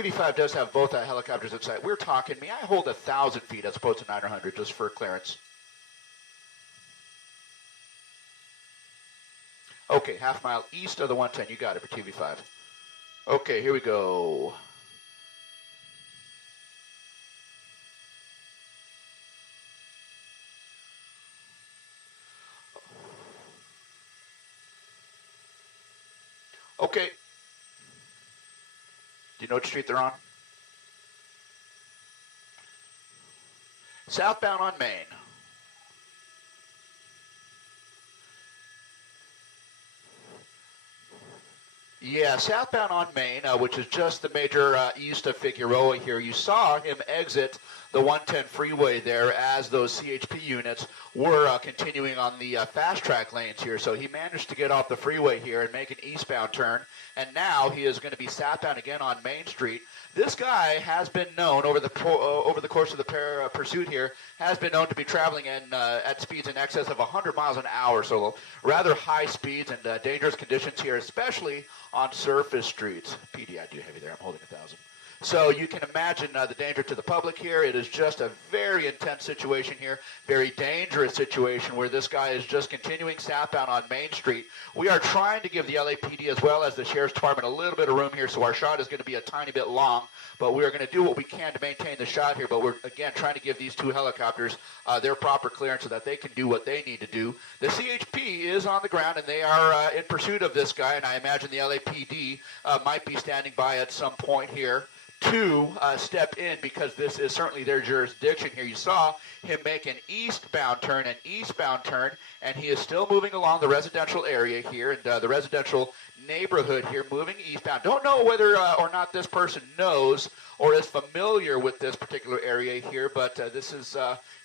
TV5 does have both helicopters inside. We're talking, may I hold 1,000 feet as opposed to 900 just for clearance? Okay, half mile east of the 110. You got it for TV5. Okay, here we go. Okay. Do you know which street they're on? Southbound on Main. Yeah, southbound on Main, which is just the major east of Figueroa here. You saw him exit the 110 freeway there as those CHP units were continuing on the fast track lanes here. So he managed to get off the freeway here and make an eastbound turn. And now he is going to be southbound again on Main Street. This guy has been known over the course of the pursuit here, has been known to be traveling at speeds in excess of 100 miles an hour. So rather high speeds and dangerous conditions here, especially on surface streets. PD, I do heavy there. I'm holding 1,000. So you can imagine the danger to the public here. It is just a very intense situation here, very dangerous situation where this guy is just continuing southbound on Main Street. We are trying to give the LAPD as well as the Sheriff's Department a little bit of room here, so our shot is going to be a tiny bit long, but we are going to do what we can to maintain the shot here, but we're, again, trying to give these two helicopters their proper clearance so that they can do what they need to do. The CHP is on the ground, and they are in pursuit of this guy, and I imagine the LAPD might be standing by at some point here to step in, because this is certainly their jurisdiction here. You saw him make an eastbound turn, and he is still moving along the residential area here, and the residential neighborhood here, moving eastbound. Don't know whether or not this person knows or is familiar with this particular area here, but this is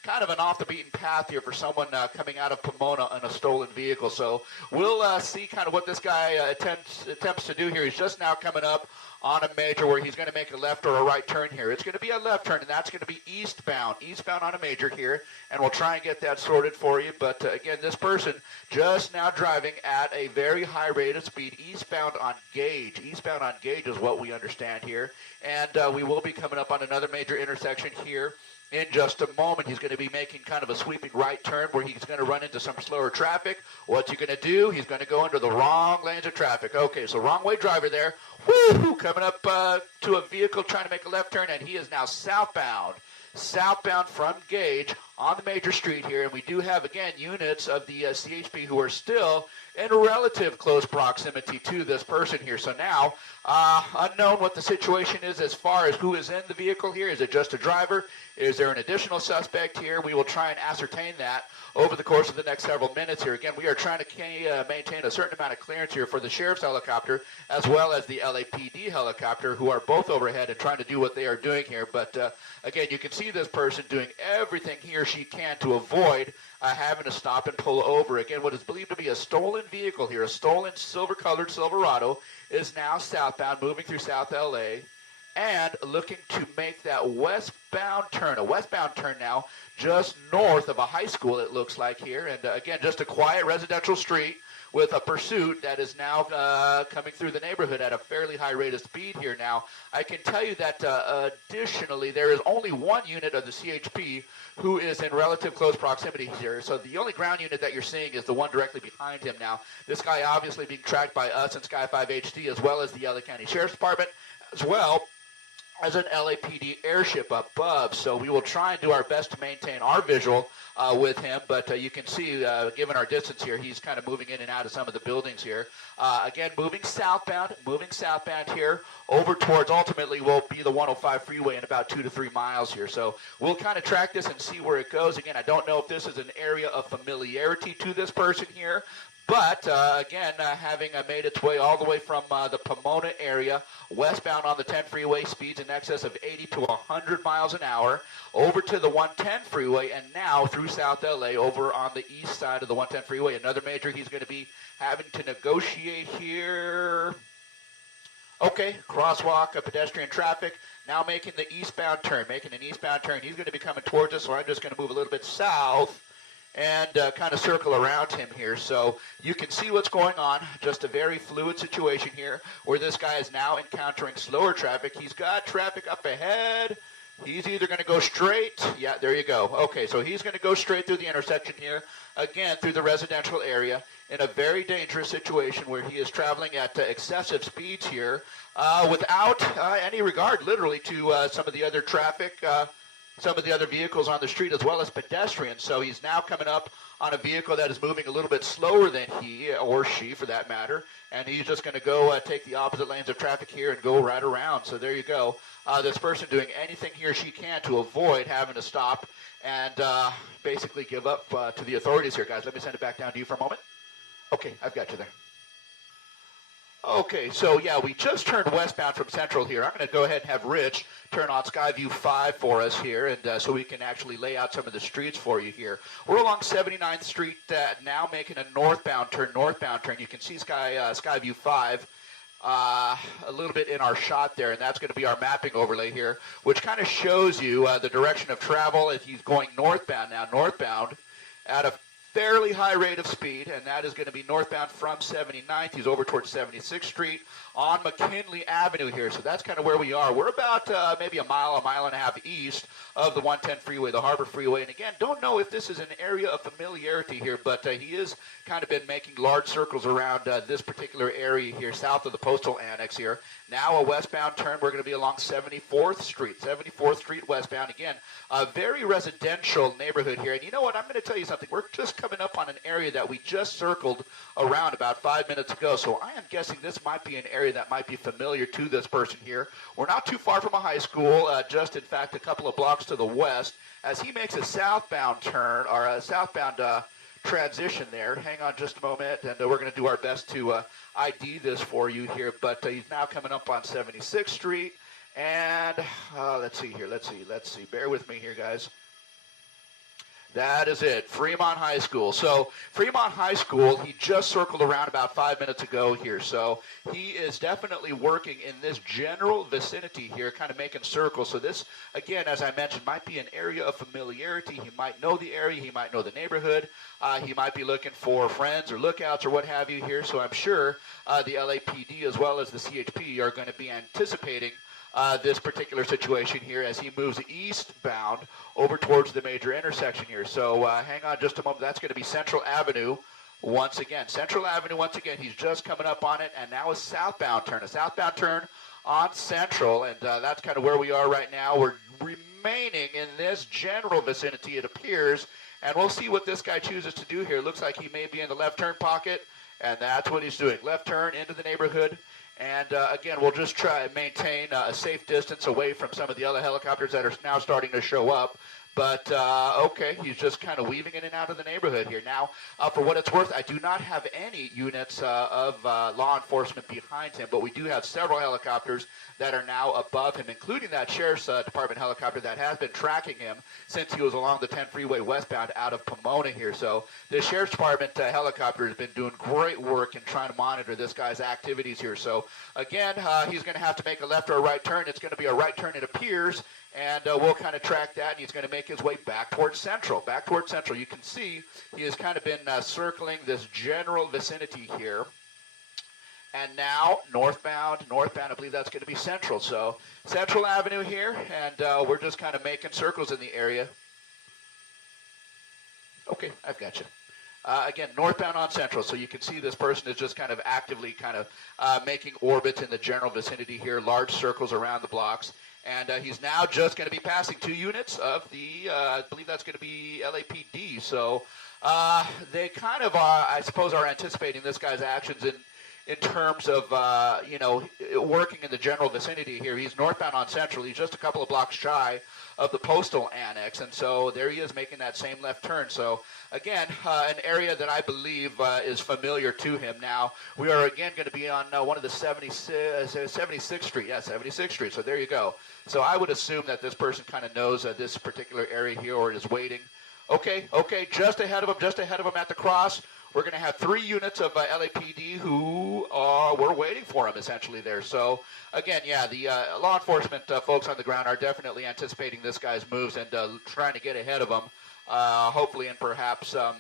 kind of an off-the-beaten path here for someone coming out of Pomona in a stolen vehicle. So we'll see kind of what this guy attempts to do here. He's just now coming up on a major where he's going to make a left or a right turn here. It's going to be a left turn, and that's going to be eastbound on a major here, and we'll try and get that sorted for you. But again, this person just now driving at a very high rate of speed, eastbound on Gage. Eastbound on Gage is what we understand here, and we will be coming up on another major intersection here in just a moment. He's going to be making kind of a sweeping right turn where he's going to run into some slower traffic. What's he going to do? He's going to go into the wrong lanes of traffic. Okay, so wrong way driver there. Woo! Coming up to a vehicle trying to make a left turn, and he is now southbound from Gage on the major street here. And we do have, again, units of the CHP who are still in relative close proximity to this person here. So now, unknown what the situation is as far as who is in the vehicle here. Is it just a driver? Is there an additional suspect here? We will try and ascertain that over the course of the next several minutes here. Again, we are trying to maintain a certain amount of clearance here for the sheriff's helicopter as well as the LAPD helicopter, who are both overhead and trying to do what they are doing here. But again, you can see this person doing everything he or she can to avoid having to stop and pull over. Again, what is believed to be a stolen vehicle here, a stolen silver-colored Silverado, is now southbound, moving through South LA, and looking to make that westbound turn, a westbound turn now, just north of a high school, it looks like here. And again, just a quiet residential street with a pursuit that is now coming through the neighborhood at a fairly high rate of speed here now. I can tell you that additionally, there is only one unit of the CHP who is in relative close proximity here. So the only ground unit that you're seeing is the one directly behind him now. This guy obviously being tracked by us and Sky 5 HD, as well as the LA County Sheriff's Department, as well as an LAPD airship above. So we will try and do our best to maintain our visual with him, but you can see, given our distance here, he's kind of moving in and out of some of the buildings here. Again, moving southbound here, over towards, ultimately, will be the 105 freeway in about 2 to 3 miles here. So we'll kind of track this and see where it goes. Again, I don't know if this is an area of familiarity to this person here, but again, having made its way all the way from the Pomona area, westbound on the 10 freeway, speeds in excess of 80 to 100 miles an hour, over to the 110 freeway, and now through South LA over on the east side of the 110 freeway. Another major he's going to be having to negotiate here. Okay, crosswalk, pedestrian traffic, now making the eastbound turn, He's going to be coming towards us, so I'm just going to move a little bit south and kind of circle around him here. So you can see what's going on. Just a very fluid situation here where this guy is now encountering slower traffic. He's got traffic up ahead. He's either going to go straight. Yeah, there you go. Okay, so he's going to go straight through the intersection here, again, through the residential area in a very dangerous situation where he is traveling at excessive speeds here without any regard, literally, to some of the other traffic, some of the other vehicles on the street as well as pedestrians. So he's now coming up on a vehicle that is moving a little bit slower than he, or she for that matter, and he's just going to go take the opposite lanes of traffic here and go right around. So there you go. This person doing anything he or she can to avoid having to stop and basically give up to the authorities here. Guys, let me send it back down to you for a moment. Okay, I've got you there. Okay, so yeah, we just turned westbound from Central here. I'm going to go ahead and have Rich turn on Skyview 5 for us here, and so we can actually lay out some of the streets for you here. We're along 79th Street now, making a northbound turn. You can see Skyview 5 a little bit in our shot there, and that's going to be our mapping overlay here, which kind of shows you the direction of travel if he's going northbound now, at a fairly high rate of speed, and that is going to be northbound from 79th. He's over towards 76th Street on McKinley Avenue here, so that's kind of where we are. We're about maybe a mile and a half east of the 110 freeway, the Harbor Freeway, and again, don't know if this is an area of familiarity here, but he has kind of been making large circles around this particular area here, south of the Postal Annex here. Now a westbound turn, we're going to be along 74th Street westbound. Again, a very residential neighborhood here. And you know what, I'm going to tell you something. We're just coming up on an area that we just circled around about 5 minutes ago. So I am guessing this might be an area that might be familiar to this person here. We're not too far from a high school, just in fact a couple of blocks to the west, as he makes a southbound turn, or a southbound transition there. Hang on just a moment, and we're going to do our best to ID this for you here, but he's now coming up on 76th Street, and let's see here, let's see, bear with me here, guys. That is it, Fremont High School. So Fremont High School, he just circled around about 5 minutes ago here. So he is definitely working in this general vicinity here, kind of making circles. So this, again, as I mentioned, might be an area of familiarity. He might know the area. He might know the neighborhood. He might be looking for friends or lookouts or what have you here. So I'm sure the LAPD as well as the CHP are going to be anticipating this particular situation here as he moves eastbound over towards the major intersection here. So hang on just a moment. That's going to be Central Avenue once again. Central Avenue once again. He's just coming up on it, and now a southbound turn on Central, and that's kind of where we are right now. We're remaining in this general vicinity, it appears, and we'll see what this guy chooses to do here. Looks like he may be in the left turn pocket, and that's what he's doing. Left turn into the neighborhood. And again, we'll just try and maintain a safe distance away from some of the other helicopters that are now starting to show up. But, okay, he's just kind of weaving in and out of the neighborhood here. Now, for what it's worth, I do not have any units of law enforcement behind him, but we do have several helicopters that are now above him, including that Sheriff's Department helicopter that has been tracking him since he was along the 10 freeway westbound out of Pomona here. So the Sheriff's Department helicopter has been doing great work in trying to monitor this guy's activities here. So, again, he's going to have to make a left or a right turn. It's going to be a right turn, it appears. And we'll kind of track that, and he's going to make his way back towards Central. You can see he has kind of been circling this general vicinity here. And now northbound, I believe that's going to be Central. So Central Avenue here, and we're just kind of making circles in the area. Okay, I've got you. Again, northbound on Central, so you can see this person is just kind of actively making orbits in the general vicinity here, large circles around the blocks. And he's now just going to be passing 2 units of the, I believe that's going to be LAPD. So they kind of, I suppose, are anticipating this guy's actions in terms of, working in the general vicinity here. He's northbound on Central. He's just a couple of blocks shy of the Postal Annex. And so there he is making that same left turn. So, again, an area that I believe is familiar to him. Now, we are again going to be on one of the 76th Street. Yeah, 76th Street. So there you go. So I would assume that this person kind of knows this particular area here or is waiting. Okay, just ahead of him at the cross. We're going to have 3 units of LAPD who we're waiting for him essentially there. So again, yeah, the law enforcement folks on the ground are definitely anticipating this guy's moves and trying to get ahead of him hopefully in perhaps an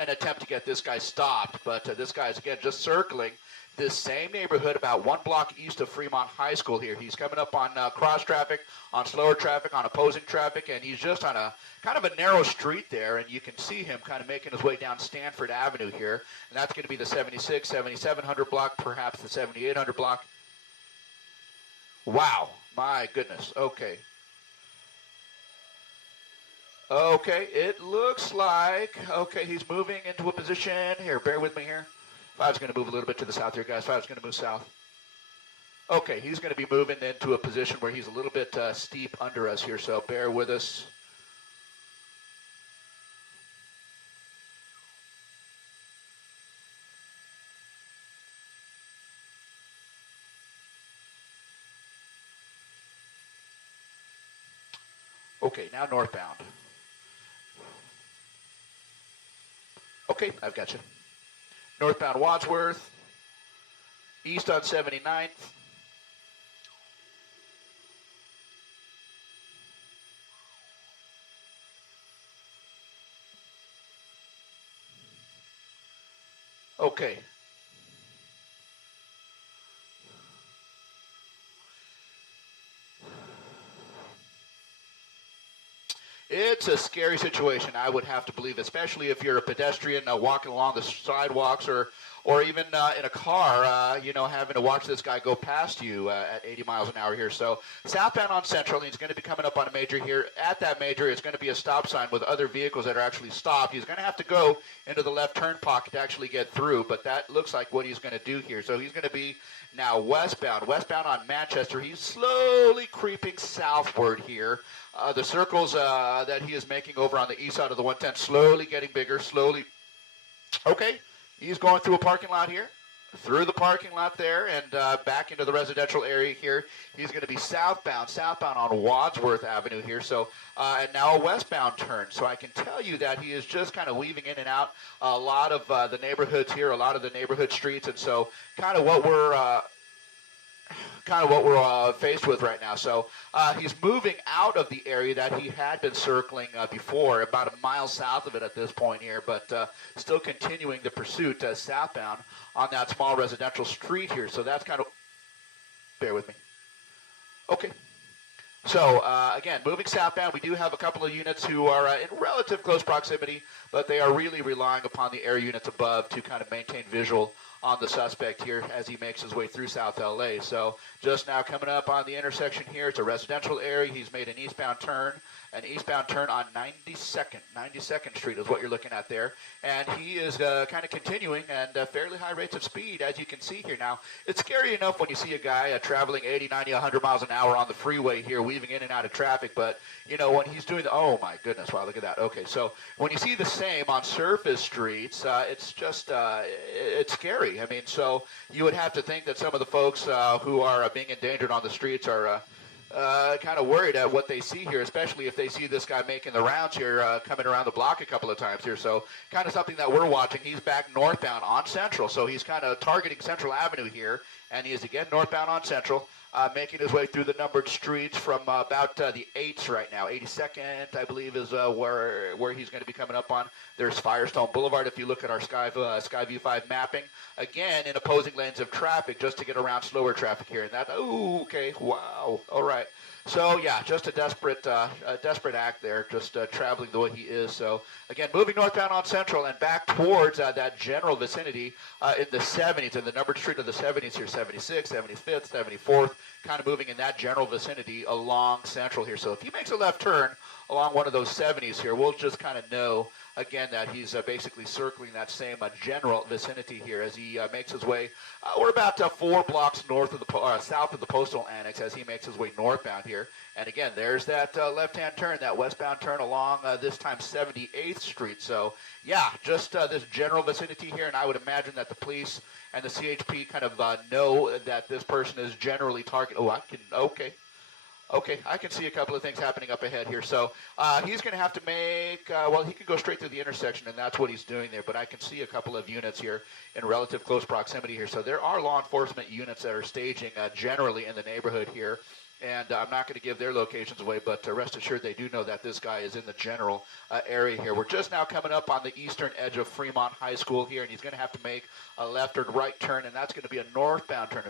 attempt to get this guy stopped. But this guy's, again, just circling this same neighborhood about 1 block east of Fremont High School here. He's coming up on cross traffic, on slower traffic, on opposing traffic, and he's just on a kind of a narrow street there, and you can see him kind of making his way down Stanford Avenue here, and that's going to be the 76, 7700 block, perhaps the 7800 block. Wow, my goodness, okay. Okay, it looks like, okay, he's moving into a position here. Bear with me here. Five's going to move a little bit to the south here, guys. Five's going to move south. Okay, he's going to be moving into a position where he's a little bit steep under us here, so bear with us. Okay, now northbound. Okay, I've got you. Northbound Wadsworth, east on 79th. Okay. It's a scary situation, I would have to believe, especially if you're a pedestrian walking along the sidewalks or even in a car, you know, having to watch this guy go past you at 80 miles an hour here. So southbound on Central, he's going to be coming up on a major here. At that major, it's going to be a stop sign with other vehicles that are actually stopped. He's going to have to go into the left turn pocket to actually get through, but that looks like what he's going to do here. So he's going to be now westbound on Manchester. He's slowly creeping southward here. The circles that he is making over on the east side of the 110, slowly getting bigger, slowly. Okay, he's going through a parking lot here, through the parking lot there, and back into the residential area here. He's going to be southbound on Wadsworth Avenue here. So, and now a westbound turn. So I can tell you that he is just kind of weaving in and out a lot of the neighborhoods here, a lot of the neighborhood streets, and so kind of what we're faced with right now. So he's moving out of the area that he had been circling before, about a mile south of it at this point here, but still continuing the pursuit southbound on that small residential street here. So that's kind of, bear with me. Okay. So, again, moving southbound, we do have a couple of units who are in relative close proximity, but they are really relying upon the air units above to kind of maintain visual on the suspect here as he makes his way through South LA. So just now coming up on the intersection here, it's a residential area. He's made an eastbound turn on 92nd Street is what you're looking at there. And he is kind of continuing and fairly high rates of speed, as you can see here. Now, it's scary enough when you see a guy traveling 80, 90, 100 miles an hour on the freeway here, weaving in and out of traffic. But, you know, when he's doing the, oh my goodness, wow, look at that. Okay, so when you see the same on surface streets, it's just, it's scary. I mean, so you would have to think that some of the folks who are being endangered on the streets are kind of worried at what they see here, especially if they see this guy making the rounds here, coming around the block a couple of times here. So kind of something that we're watching. He's back northbound on Central, so he's kind of targeting Central Avenue here, and he is again northbound on Central, making his way through the numbered streets from about the 8s right now. 82nd, I believe, is where he's going to be coming up on. There's Firestone Boulevard if you look at our Skyview 5 mapping. Again, in opposing lanes of traffic just to get around slower traffic here. And that, oh, okay, wow, all right. So, yeah, just a desperate act there, just traveling the way he is. So, again, moving northbound on Central and back towards that general vicinity in the 70s, in the numbered street of the 70s here, 76th, 75th, 74th, kind of moving in that general vicinity along Central here. So if he makes a left turn along one of those 70s here, we'll just kind of know, again, that he's basically circling that same general vicinity here as he makes his way. We're about 4 blocks north of the south of the Postal Annex as he makes his way northbound here. And again, there's that left-hand turn, that westbound turn along this time 78th Street. So yeah, just this general vicinity here, and I would imagine that the police and the CHP kind of know that this person is generally targeted. Oh, okay, I can see a couple of things happening up ahead here. So he's going to have to make, well, he can go straight through the intersection, and that's what he's doing there. But I can see a couple of units here in relative close proximity here. So there are law enforcement units that are staging generally in the neighborhood here And I'm not going to give their locations away, but rest assured they do know that this guy is in the general area here. We're just now coming up on the eastern edge of Fremont High School here, and he's going to have to make a left or right turn, and that's going to be a northbound turn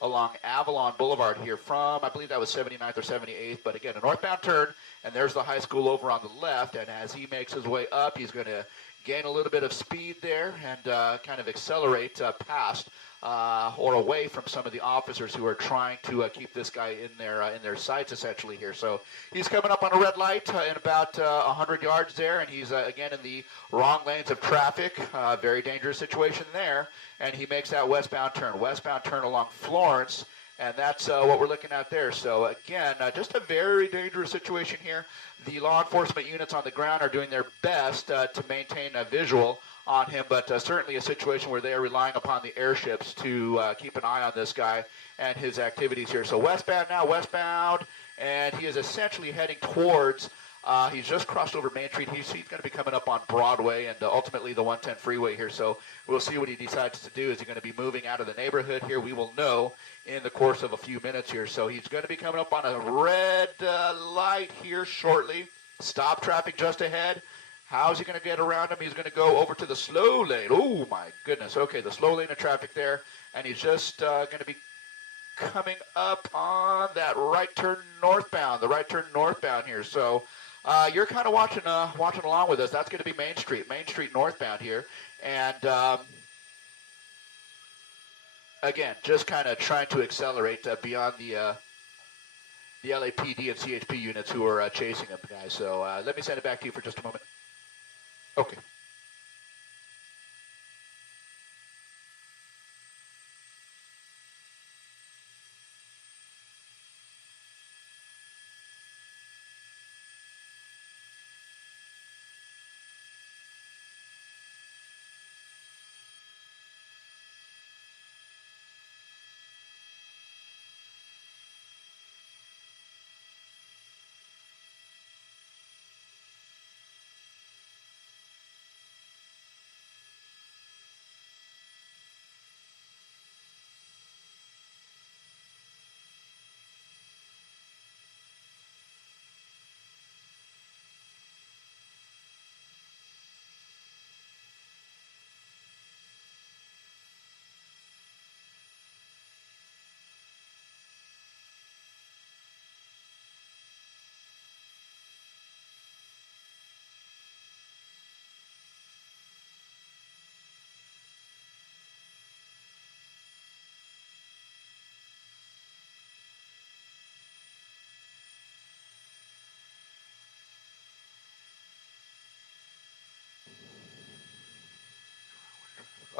along Avalon Boulevard here from, I believe that was 79th or 78th, but again, a northbound turn, and there's the high school over on the left, and as he makes his way up, he's going to gain a little bit of speed there and kind of accelerate past or away from some of the officers who are trying to keep this guy in their sights essentially here. So he's coming up on a red light in about 100 yards there, and he's again in the wrong lanes of traffic. Very dangerous situation there, and he makes that westbound turn along Florence. And that's what we're looking at there. So again, just a very dangerous situation here. The law enforcement units on the ground are doing their best to maintain a visual on him, but certainly a situation where they are relying upon the airships to keep an eye on this guy and his activities here. So westbound, and he is essentially heading towards, he's just crossed over Main Street. He's going to be coming up on Broadway and ultimately the 110 freeway here. So we'll see what he decides to do. Is he going to be moving out of the neighborhood here? We will know in the course of a few minutes here. So he's going to be coming up on a red light here shortly. Stop traffic just ahead. How's he going to get around him? He's going to go over to the slow lane. Oh, my goodness. Okay, the slow lane of traffic there. And he's just going to be coming up on that right turn northbound, here. So you're kind of watching along with us. That's going to be Main Street northbound here. And again, just kind of trying to accelerate beyond the LAPD and CHP units who are chasing him, guys. So let me send it back to you for just a moment. Okay.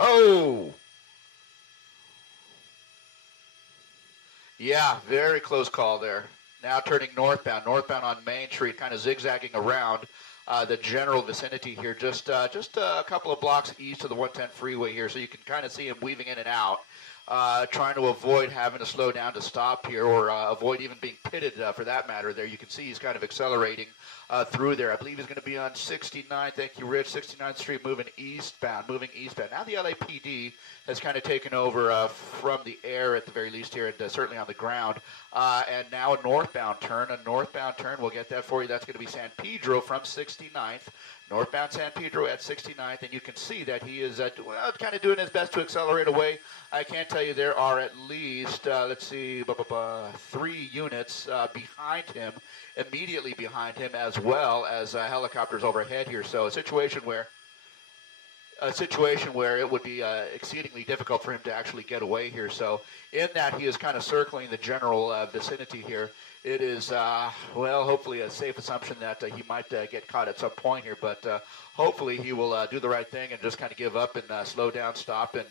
Oh! Yeah, very close call there. Now turning northbound on Main Street, kind of zigzagging around the general vicinity here, just a couple of blocks east of the 110 freeway here, so you can kind of see him weaving in and out, trying to avoid having to slow down to stop here or avoid even being pitted for that matter there. You can see he's kind of accelerating through there. I believe he's going to be on 69th, thank you, Rich, 69th Street, moving eastbound. Now the LAPD has kind of taken over from the air at the very least here, and certainly on the ground. And now a northbound turn. We'll get that for you. That's going to be San Pedro from 69th. Northbound San Pedro at 69th, and you can see that he is kind of doing his best to accelerate away. I can't tell you there are at least, 3 units behind him, immediately behind him, as well as helicopters overhead here. So a situation where it would be exceedingly difficult for him to actually get away here. So in that he is kind of circling the general vicinity here. It is, hopefully a safe assumption that he might get caught at some point here, but hopefully he will do the right thing and just kind of give up and slow down, stop, and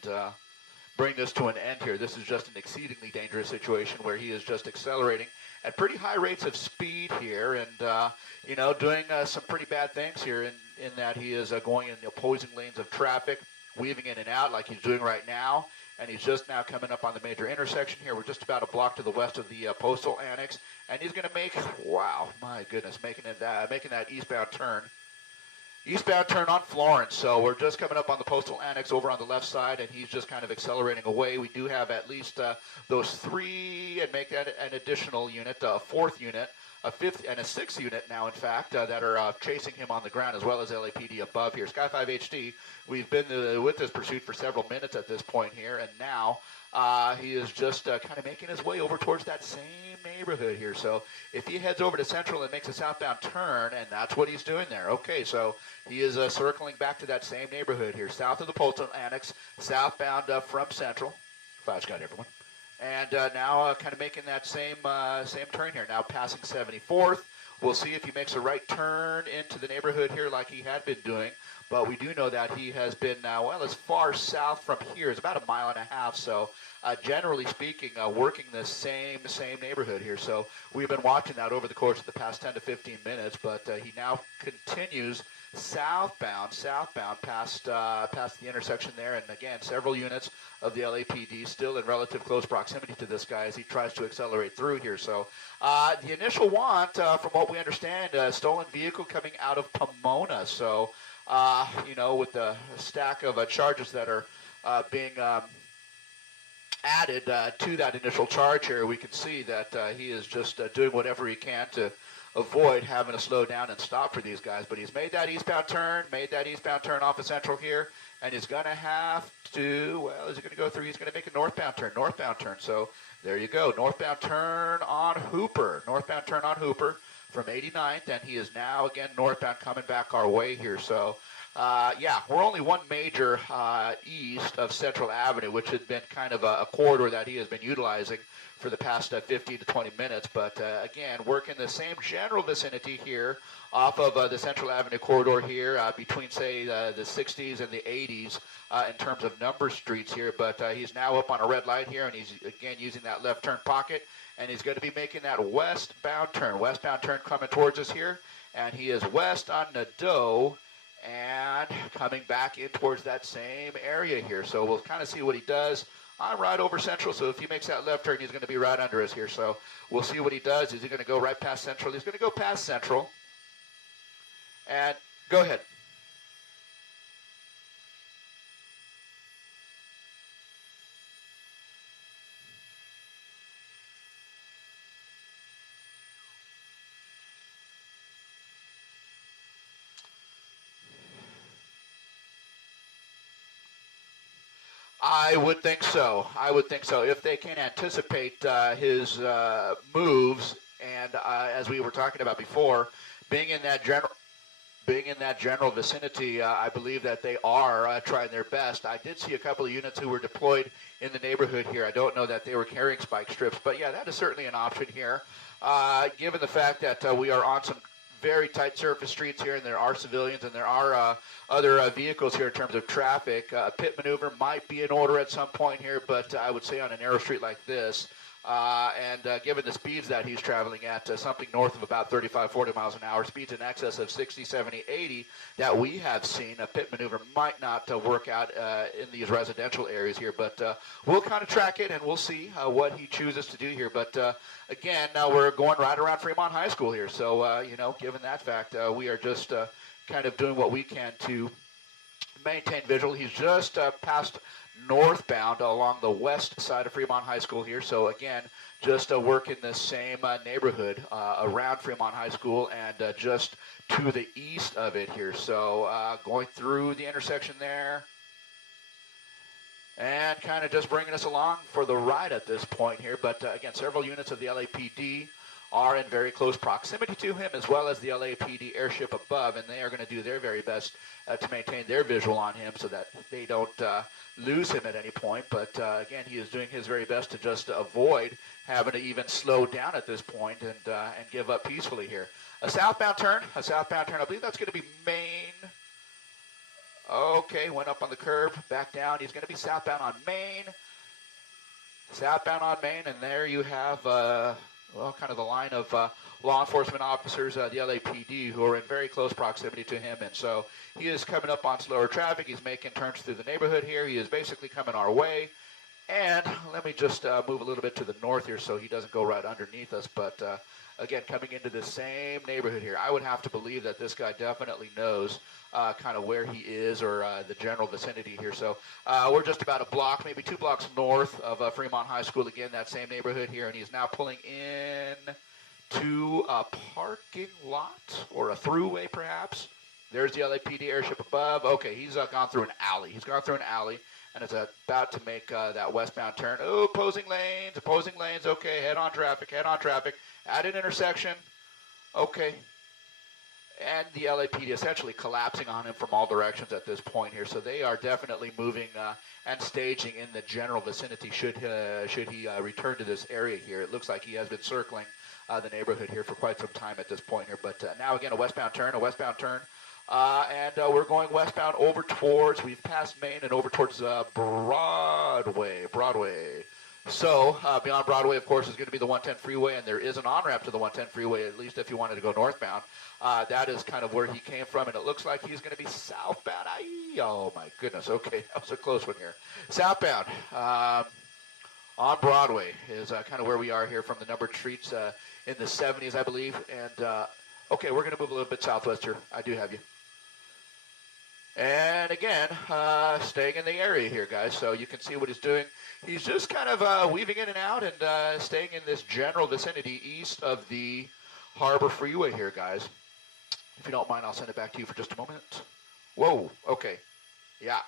bring this to an end here. This is just an exceedingly dangerous situation where he is just accelerating at pretty high rates of speed here and, doing some pretty bad things here in that he is going in the opposing lanes of traffic, weaving in and out like he's doing right now. And he's just now coming up on the major intersection here. We're just about a block to the west of the Postal Annex. And he's going to make, wow, my goodness, making that eastbound turn. Eastbound turn on Florence, so we're just coming up on the Postal Annex over on the left side, and he's just kind of accelerating away. We do have at least those three, and make that an additional unit, a fourth unit, a fifth, and a sixth unit now, in fact, that are chasing him on the ground, as well as LAPD above here. Sky 5 HD, we've been with this pursuit for several minutes at this point here, and now he is just kind of making his way over towards that same neighborhood here. So if he heads over to Central and makes a southbound turn, and that's what he's doing there. Okay, so he is circling back to that same neighborhood here, south of the Postal Annex, southbound from Central. Flash got everyone. And now kind of making that same turn here, now passing 74th. We'll see if he makes a right turn into the neighborhood here like he had been doing. But we do know that he has been, well, as far south from here as about a mile and a half. So generally speaking, working the same neighborhood here. So we've been watching that over the course of the past 10 to 15 minutes. But he now continues southbound past the intersection there. And again, several units of the LAPD still in relative close proximity to this guy as he tries to accelerate through here. So the initial want, from what we understand, a stolen vehicle coming out of Pomona. So you know, with the stack of charges that are being added to that initial charge here, we can see that he is just doing whatever he can to avoid having to slow down and stop for these guys. But he's made that eastbound turn off of Central here, and he's going to have to, well, is he going to go through? He's going to make a northbound turn. So there you go, northbound turn on Hooper from 89th, and he is now again northbound coming back our way here. So yeah, we're only one major east of Central Avenue, which has been kind of a corridor that he has been utilizing for the past 15 to 20 minutes. But again, working the same general vicinity here off of the Central Avenue corridor here between, say, the 60s and the 80s in terms of number streets here. But he's now up on a red light here, and he's again using that left turn pocket. And he's going to be making that westbound turn coming towards us here. And he is west on Nadeau and coming back in towards that same area here. So we'll kind of see what he does. I'm right over Central, so if he makes that left turn, he's going to be right under us here. So we'll see what he does. Is he going to go right past Central? He's going to go past Central. And go ahead. I would think so. If they can anticipate his moves, and as we were talking about before, being in that general vicinity, I believe that they are trying their best. I did see a couple of units who were deployed in the neighborhood here. I don't know that they were carrying spike strips, but yeah, that is certainly an option here, given the fact that we are on some very tight surface streets here, and there are civilians and there are other vehicles here in terms of traffic. Pit maneuver might be in order at some point here, but I would say on a narrow street like this, and given the speeds that he's traveling at, something north of about 35, 40 miles an hour, speeds in excess of 60, 70, 80 that we have seen, a pit maneuver might not work out in these residential areas here. But we'll kind of track it, and we'll see what he chooses to do here. But again, now we're going right around Fremont High School here. So, you know, given that fact, we are just kind of doing what we can to maintain visual. He's just passed northbound along the west side of Fremont High School here. So again, just working the same neighborhood around Fremont High School and just to the east of it here. So going through the intersection there and kind of just bringing us along for the ride at this point here. But again, several units of the LAPD are in very close proximity to him, as well as the LAPD airship above, and they are going to do their very best to maintain their visual on him so that they don't lose him at any point. But again, he is doing his very best to just avoid having to even slow down at this point and give up peacefully here. A southbound turn. I believe that's going to be Main. Okay, went up on the curb, back down. He's going to be southbound on Main. And there you have well, kind of the line of law enforcement officers, the LAPD, who are in very close proximity to him. And so he is coming up on slower traffic. He's making turns through the neighborhood here. He is basically coming our way. And let let me just move a little bit to the north here so he doesn't go right underneath us. But again, coming into the same neighborhood here, I would have to believe that this guy definitely knows kind of where he is or the general vicinity here. So we're just about a block, maybe 2 blocks north of Fremont High School. Again, that same neighborhood here, and he's now pulling in to a parking lot or a throughway perhaps. There's the LAPD airship above. Okay, he's gone through an alley. He's gone through an alley and is about to make that westbound turn. Oh, opposing lanes. Okay, head on traffic. At an intersection. Okay. And the LAPD essentially collapsing on him from all directions at this point here. So they are definitely moving and staging in the general vicinity should he return to this area here. It looks like he has been circling the neighborhood here for quite some time at this point here. But now again, a westbound turn. And we're going westbound over towards, we've passed Main and over towards Broadway. So beyond Broadway, of course, is going to be the 110 freeway, and there is an on-ramp to the 110 freeway, at least if you wanted to go northbound. That is kind of where he came from, and it looks like he's going to be southbound. Oh, my goodness. Okay, that was a close one here. Southbound on Broadway is kind of where we are here from the numbered streets in the 70s, I believe. And, okay, we're going to move a little bit southwest here. I do have you. And again, staying in the area here, guys, so you can see what he's doing. He's just kind of weaving in and out and staying in this general vicinity east of the Harbor Freeway here, guys. If you don't mind, I'll send it back to you for just a moment. Whoa, okay. Yeah.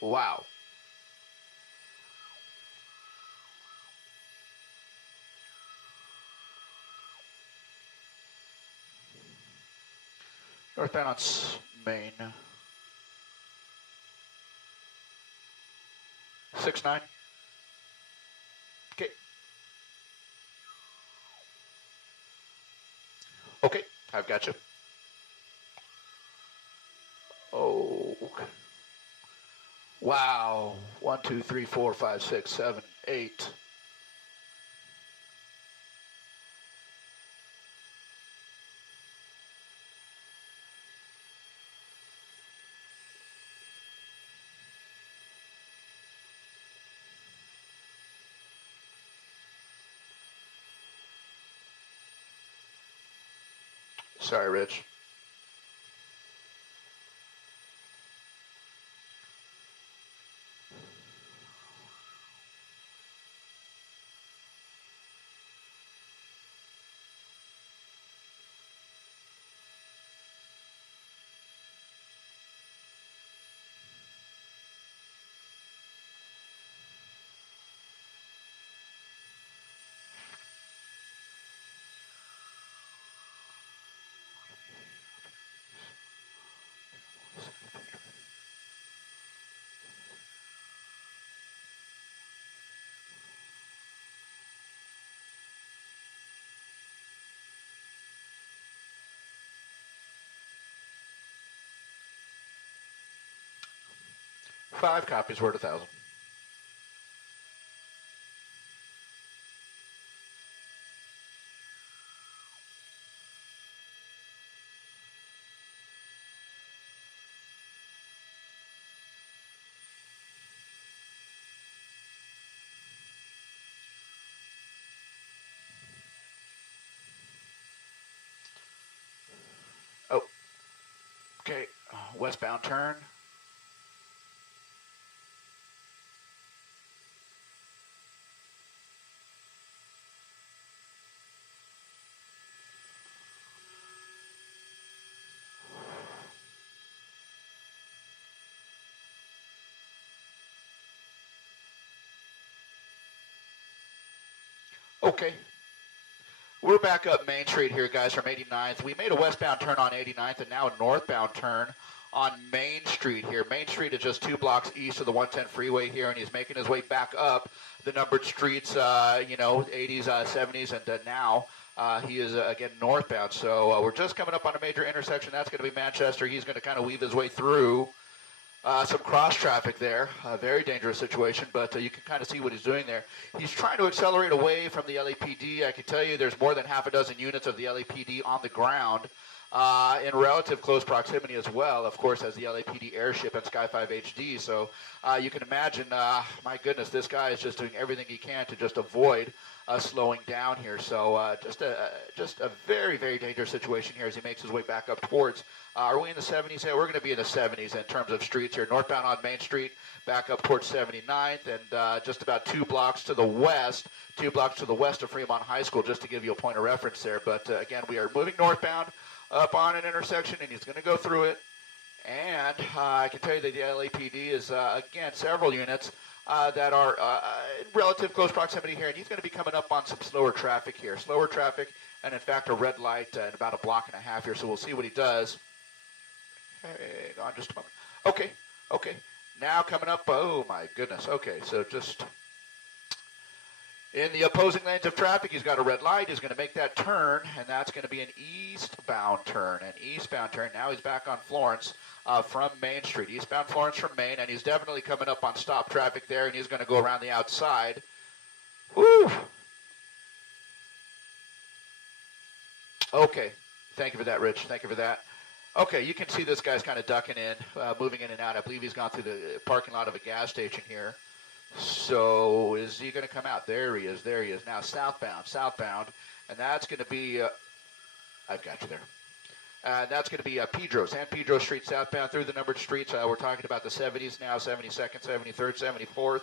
Wow. Northbound on Main. 6-9. Okay. Okay, I've got you. Oh. Wow. 1, 2, 3, 4, 5, 6, 7, 8. Sorry, Rich. Five copies worth 1,000. Oh, okay. Westbound turn. Okay. We're back up Main Street here, guys, from 89th. We made a westbound turn on 89th and now a northbound turn on Main Street here. Main Street is just 2 blocks east of the 110 freeway here, and he's making his way back up the numbered streets, 80s, 70s, and now he is, again, northbound. So we're just coming up on a major intersection. That's going to be Manchester. He's going to kind of weave his way through Some cross traffic there, a very dangerous situation, but you can kind of see what he's doing there. He's trying to accelerate away from the LAPD. I can tell you there's more than half a dozen units of the LAPD on the ground in relative close proximity as well, of course, as the LAPD airship and Sky 5 HD. So you can imagine, my goodness, this guy is just doing everything he can to just avoid slowing down here. So just a very, very dangerous situation here as he makes his way back up towards. Are we in the 70s? Yeah, we're going to be in the 70s in terms of streets here. Northbound on Main Street, back up towards 79th, and just about 2 blocks to the west of Fremont High School, just to give you a point of reference there. But again, we are moving northbound up on an intersection, and he's going to go through it. And I can tell you that the LAPD is, again, several units that are in relative close proximity here, and he's going to be coming up on some slower traffic here. Slower traffic, and in fact, a red light in about a block and a half here, so we'll see what he does. Hang on just a moment. Okay. Now coming up, oh my goodness. Okay, so just in the opposing lanes of traffic, he's got a red light. He's going to make that turn, and that's going to be an eastbound turn. Now he's back on Florence from Main Street. Eastbound Florence from Main, and he's definitely coming up on stop traffic there, and he's going to go around the outside. Woo! Okay. Thank you for that, Rich. Thank you for that. Okay, you can see this guy's kind of ducking in, moving in and out. I believe he's gone through the parking lot of a gas station here. So is he going to come out? There he is. Now southbound. And that's going to be, I've got you there. That's going to be Pedro, San Pedro Street, southbound through the numbered streets. We're talking about the 70s now, 72nd, 73rd, 74th.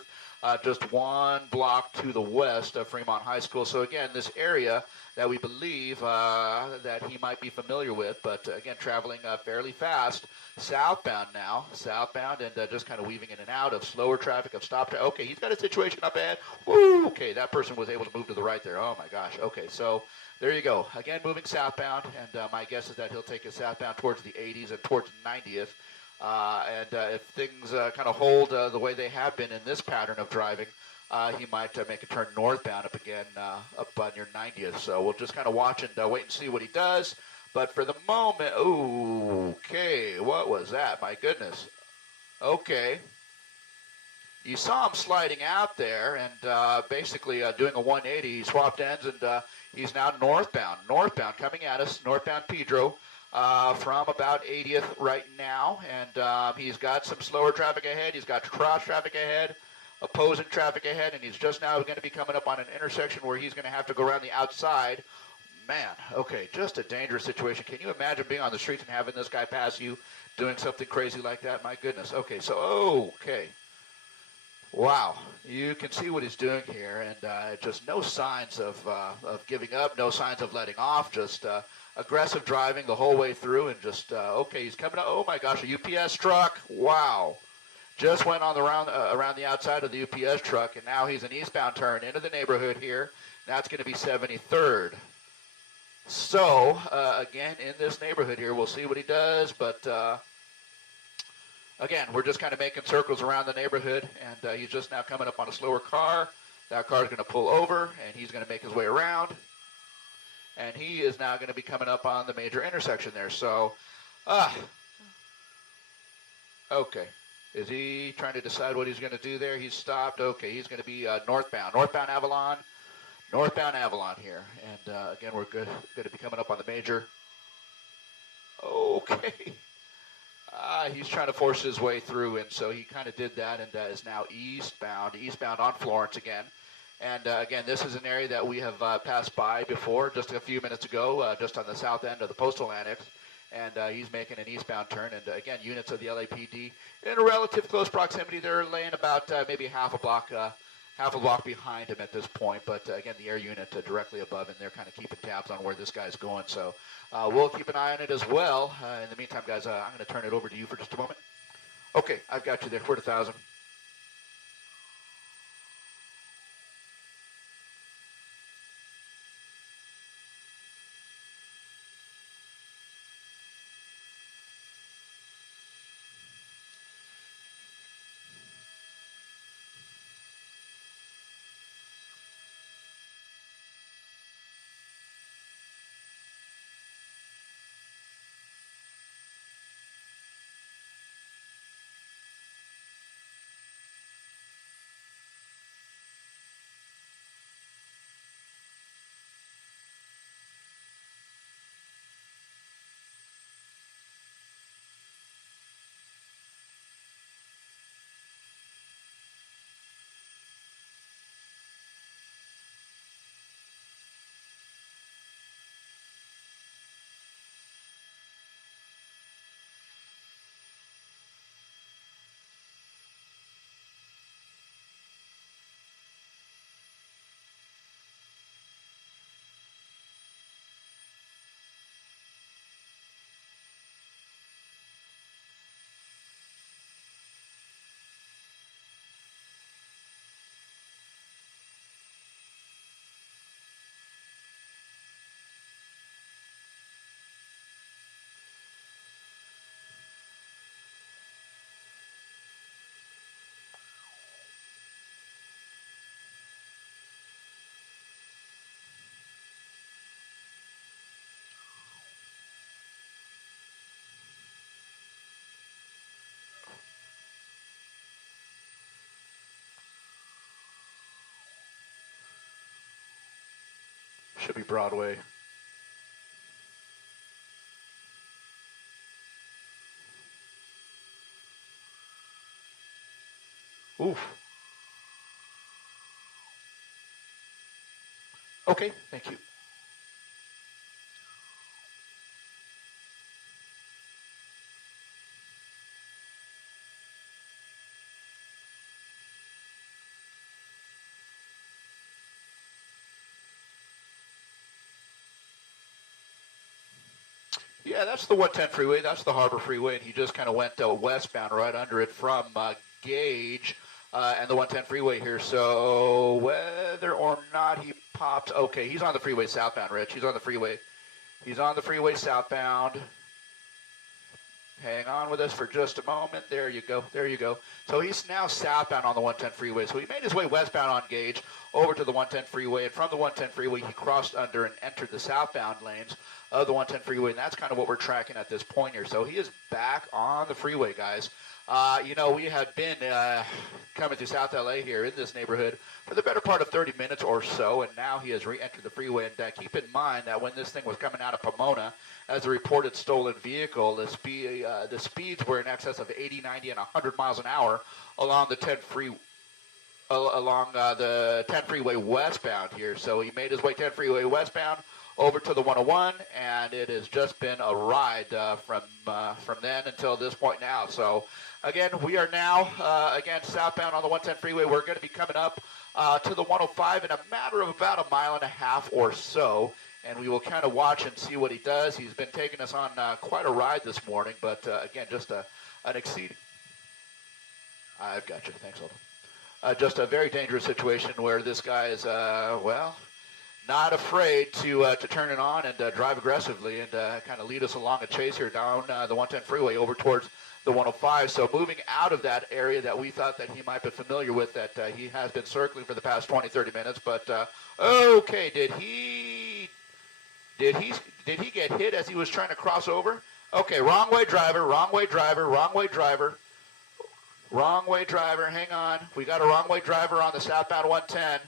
Just 1 block to the west of Fremont High School. So again, this area that we believe that he might be familiar with, but again, traveling fairly fast, southbound, and just kind of weaving in and out of slower traffic, of stop traffic. Okay, he's got a situation up ahead. Woo! Okay, that person was able to move to the right there. Oh my gosh. Okay, so there you go. Again, moving southbound, and my guess is that he'll take us southbound towards the 80s and towards 90th. If things kind of hold the way they have been in this pattern of driving, he might make a turn northbound up again up near 90th. So we'll just kind of watch and wait and see what he does. But for the moment, okay, what was that? My goodness. Okay. You saw him sliding out there and basically doing a 180. He swapped ends, and he's now northbound coming at us, northbound Pedro. From about 80th right now, and he's got some slower traffic ahead. He's got cross traffic ahead, opposing traffic ahead, and he's just now going to be coming up on an intersection where he's going to have to go around the outside. Man, okay, just a dangerous situation. Can you imagine being on the streets and having this guy pass you, doing something crazy like that? My goodness. Okay, so, okay. Wow, you can see what he's doing here, and just no signs of giving up, no signs of letting off, just aggressive driving the whole way through, and just, okay, he's coming up. Oh my gosh, a UPS truck. Wow. Just went on the around the outside of the UPS truck, and now he's an eastbound turn into the neighborhood here. That's going to be 73rd. So, again, in this neighborhood here, we'll see what he does, but again, we're just kind of making circles around the neighborhood, and he's just now coming up on a slower car. That car's going to pull over, and he's going to make his way around. And he is now going to be coming up on the major intersection there. So, okay. Is he trying to decide what he's going to do there? He's stopped. Okay, he's going to be northbound Avalon here. And again, we're going to be coming up on the major. Okay. He's trying to force his way through, and so he kind of did that, and is now eastbound on Florence again. And again, this is an area that we have passed by before just a few minutes ago, just on the south end of the Postal Annex. And he's making an eastbound turn. And again, units of the LAPD in a relative close proximity. They're laying about maybe half a block behind him at this point. But again, the air unit directly above, and they're kind of keeping tabs on where this guy's going. So we'll keep an eye on it as well. In the meantime, guys, I'm going to turn it over to you for just a moment. Okay, I've got you there. We're at 1,000. Should be Broadway. Oof. Okay, thank you. Yeah, that's the 110 freeway. That's the Harbor Freeway, and he just kind of went westbound right under it from Gage and the 110 freeway here. So whether or not he popped, okay, he's on the freeway southbound, Rich. He's on the freeway. He's on the freeway southbound. Hang on with us for just a moment. There you go. There you go. So he's now southbound on the 110 freeway. So he made his way westbound on Gage over to the 110 freeway. And from the 110 freeway, he crossed under and entered the southbound lanes of the 110 freeway. And that's kind of what we're tracking at this point here. So he is back on the freeway, guys. You know, we had been coming through South LA here in this neighborhood for the better part of 30 minutes or so, and now he has re-entered the freeway. And keep in mind that when this thing was coming out of Pomona as a reported stolen vehicle, the speeds were in excess of 80, 90, and 100 miles an hour along the 10 freeway westbound here. So he made his way 10 freeway westbound over to the 101, and it has just been a ride from then until this point now. So again, we are now again southbound on the 110 freeway. We're going to be coming up to the 105 in a matter of about a mile and a half or so, and we will kind of watch and see what he does. He's been taking us on quite a ride this morning, but again, just an exceeding. I've got you. Thanks, Alden. Just a very dangerous situation where this guy is, well, not afraid to turn it on and drive aggressively and kind of lead us along a chase here down the 110 freeway over towards the 105. So moving out of that area that we thought that he might be familiar with, that he has been circling for the past 20, 30 minutes. But okay, did he get hit as he was trying to cross over? Okay, wrong way driver, wrong way driver, wrong way driver. Wrong way driver, hang on. We got a wrong way driver on the southbound 110.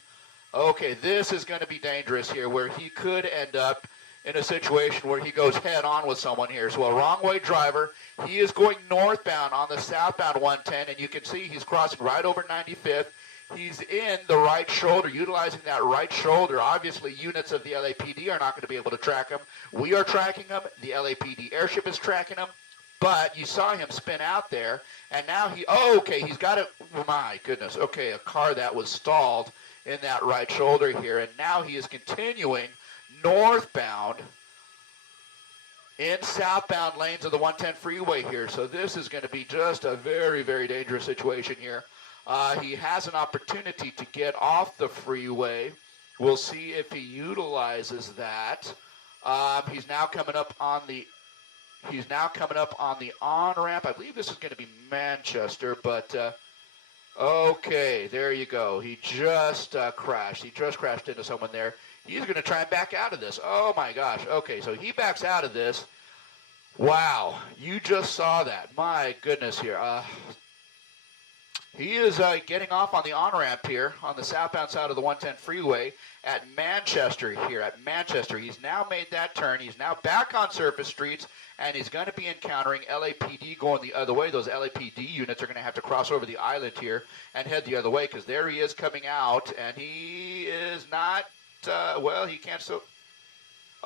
Okay, this is going to be dangerous here, where he could end up in a situation where he goes head on with someone here. So a wrong way driver, he is going northbound on the southbound 110, and you can see he's crossing right over 95th. He's in the right shoulder, utilizing that right shoulder. Obviously, units of the LAPD are not going to be able to track him. We are tracking him. The LAPD airship is tracking him. But you saw him spin out there, and now okay, he's got it. Oh my goodness. Okay, a car that was stalled in that right shoulder here, and now he is continuing northbound in southbound lanes of the 110 freeway here. So this is going to be just a very, very dangerous situation here. He has an opportunity to get off the freeway. We'll see if he utilizes that. He's now coming up on the on-ramp. I believe this is going to be Manchester, but okay, there you go. He just crashed. He just crashed into someone there. He's going to try and back out of this. Oh, my gosh. Okay, so he backs out of this. Wow, you just saw that. My goodness here. He is getting off on the on-ramp here on the southbound side of the 110 freeway at Manchester here. At Manchester, he's now made that turn. He's now back on surface streets, and he's going to be encountering LAPD going the other way. Those LAPD units are going to have to cross over the island here and head the other way, because there he is coming out, and he is not, well, he can't so...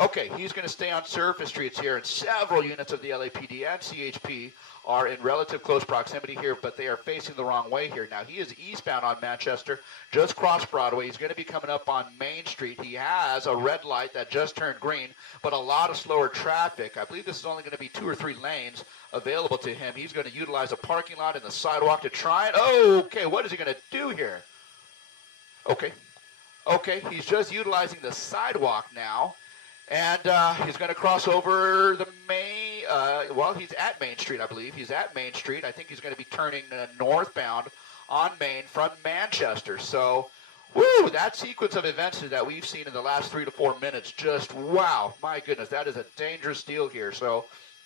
Okay, he's going to stay on surface streets here, and several units of the LAPD and CHP are in relative close proximity here, but they are facing the wrong way here. Now, he is eastbound on Manchester, just crossed Broadway. He's going to be coming up on Main Street. He has a red light that just turned green, but a lot of slower traffic. I believe this is only going to be 2 or 3 lanes available to him. He's going to utilize a parking lot and the sidewalk to try it. Okay, what is he going to do here? Okay, he's just utilizing the sidewalk now. And he's going to cross over the well, he's at Main Street, I believe. He's at Main Street. I think he's going to be turning northbound on Main from Manchester. So, woo, that sequence of events that we've seen in the last 3 to 4 minutes, just, wow, my goodness, that is a dangerous deal here. So,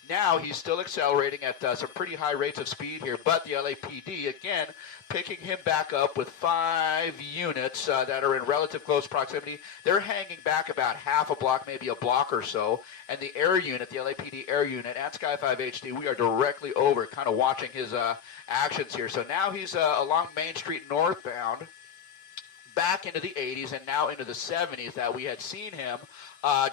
Now he's still accelerating at some pretty high rates of speed here, but the LAPD, again, picking him back up with 5 units that are in relative close proximity. They're hanging back about half a block, maybe a block or so, and the air unit, the LAPD air unit, and Sky 5 HD, we are directly over, kind of watching his actions here. So now he's along Main Street northbound, back into the 80s and now into the 70s that we had seen him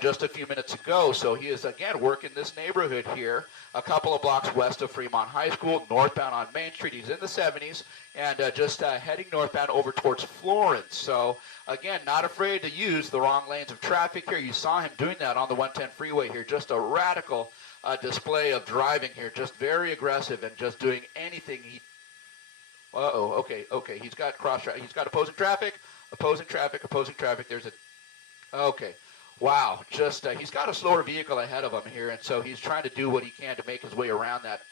just a few minutes ago. So he is, again, working this neighborhood here, a couple of blocks west of Fremont High School, northbound on Main Street. He's in the 70s and just heading northbound over towards Florence. So, again, not afraid to use the wrong lanes of traffic here. You saw him doing that on the 110 freeway here. Just a radical display of driving here, just very aggressive and just doing anything he... okay, he's got he's got opposing traffic. There's a... Okay. Wow. Just, he's got a slower vehicle ahead of him here, and so he's trying to do what he can to make his way around that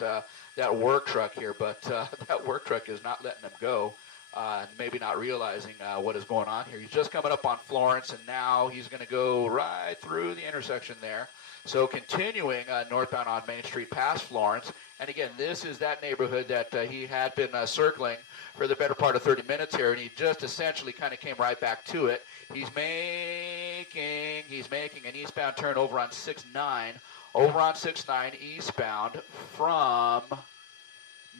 work truck here, but that work truck is not letting him go, and maybe not realizing what is going on here. He's just coming up on Florence, and now he's going to go right through the intersection there. So continuing northbound on Main Street past Florence, and again, this is that neighborhood that he had been circling for the better part of 30 minutes here, and he just essentially kind of came right back to it. He's making an eastbound turn over on 6-9 eastbound from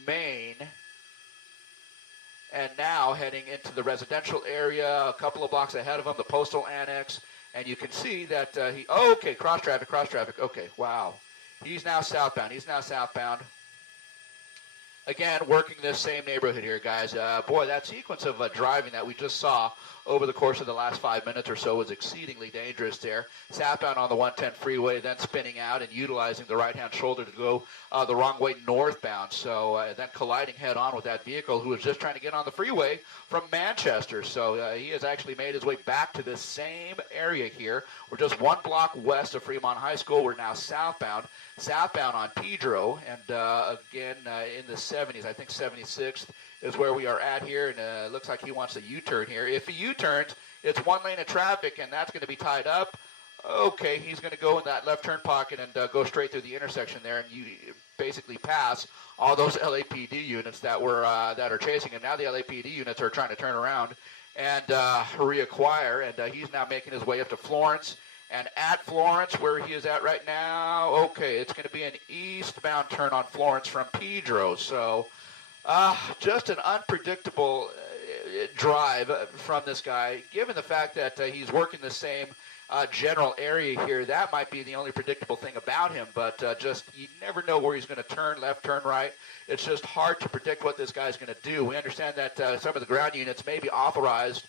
Main, and now heading into the residential area, a couple of blocks ahead of him, the postal annex, and you can see that okay, cross traffic, okay, wow. He's now southbound. Again, working this same neighborhood here, guys. Boy, that sequence of driving that we just saw over the course of the last 5 minutes or so was exceedingly dangerous there. Southbound on the 110 freeway, then spinning out and utilizing the right-hand shoulder to go the wrong way northbound. So then colliding head-on with that vehicle who was just trying to get on the freeway from Manchester. So he has actually made his way back to this same area here. We're just 1 block west of Fremont High School. We're now southbound on Pedro, and again in the 70s, I think 76th is where we are at here, and it looks like he wants a U-turn here. If he U-turns, it's 1 lane of traffic, and that's going to be tied up. Okay, he's going to go in that left turn pocket and go straight through the intersection there, and you basically pass all those LAPD units that are chasing him. Now the LAPD units are trying to turn around and reacquire, and he's now making his way up to Florence. And at Florence, where he is at right now, okay, it's going to be an eastbound turn on Florence from Pedro. So just an unpredictable drive from this guy. Given the fact that he's working the same general area here, that might be the only predictable thing about him. But just you never know where he's going to turn, left, turn right. It's just hard to predict what this guy's going to do. We understand that some of the ground units may be authorized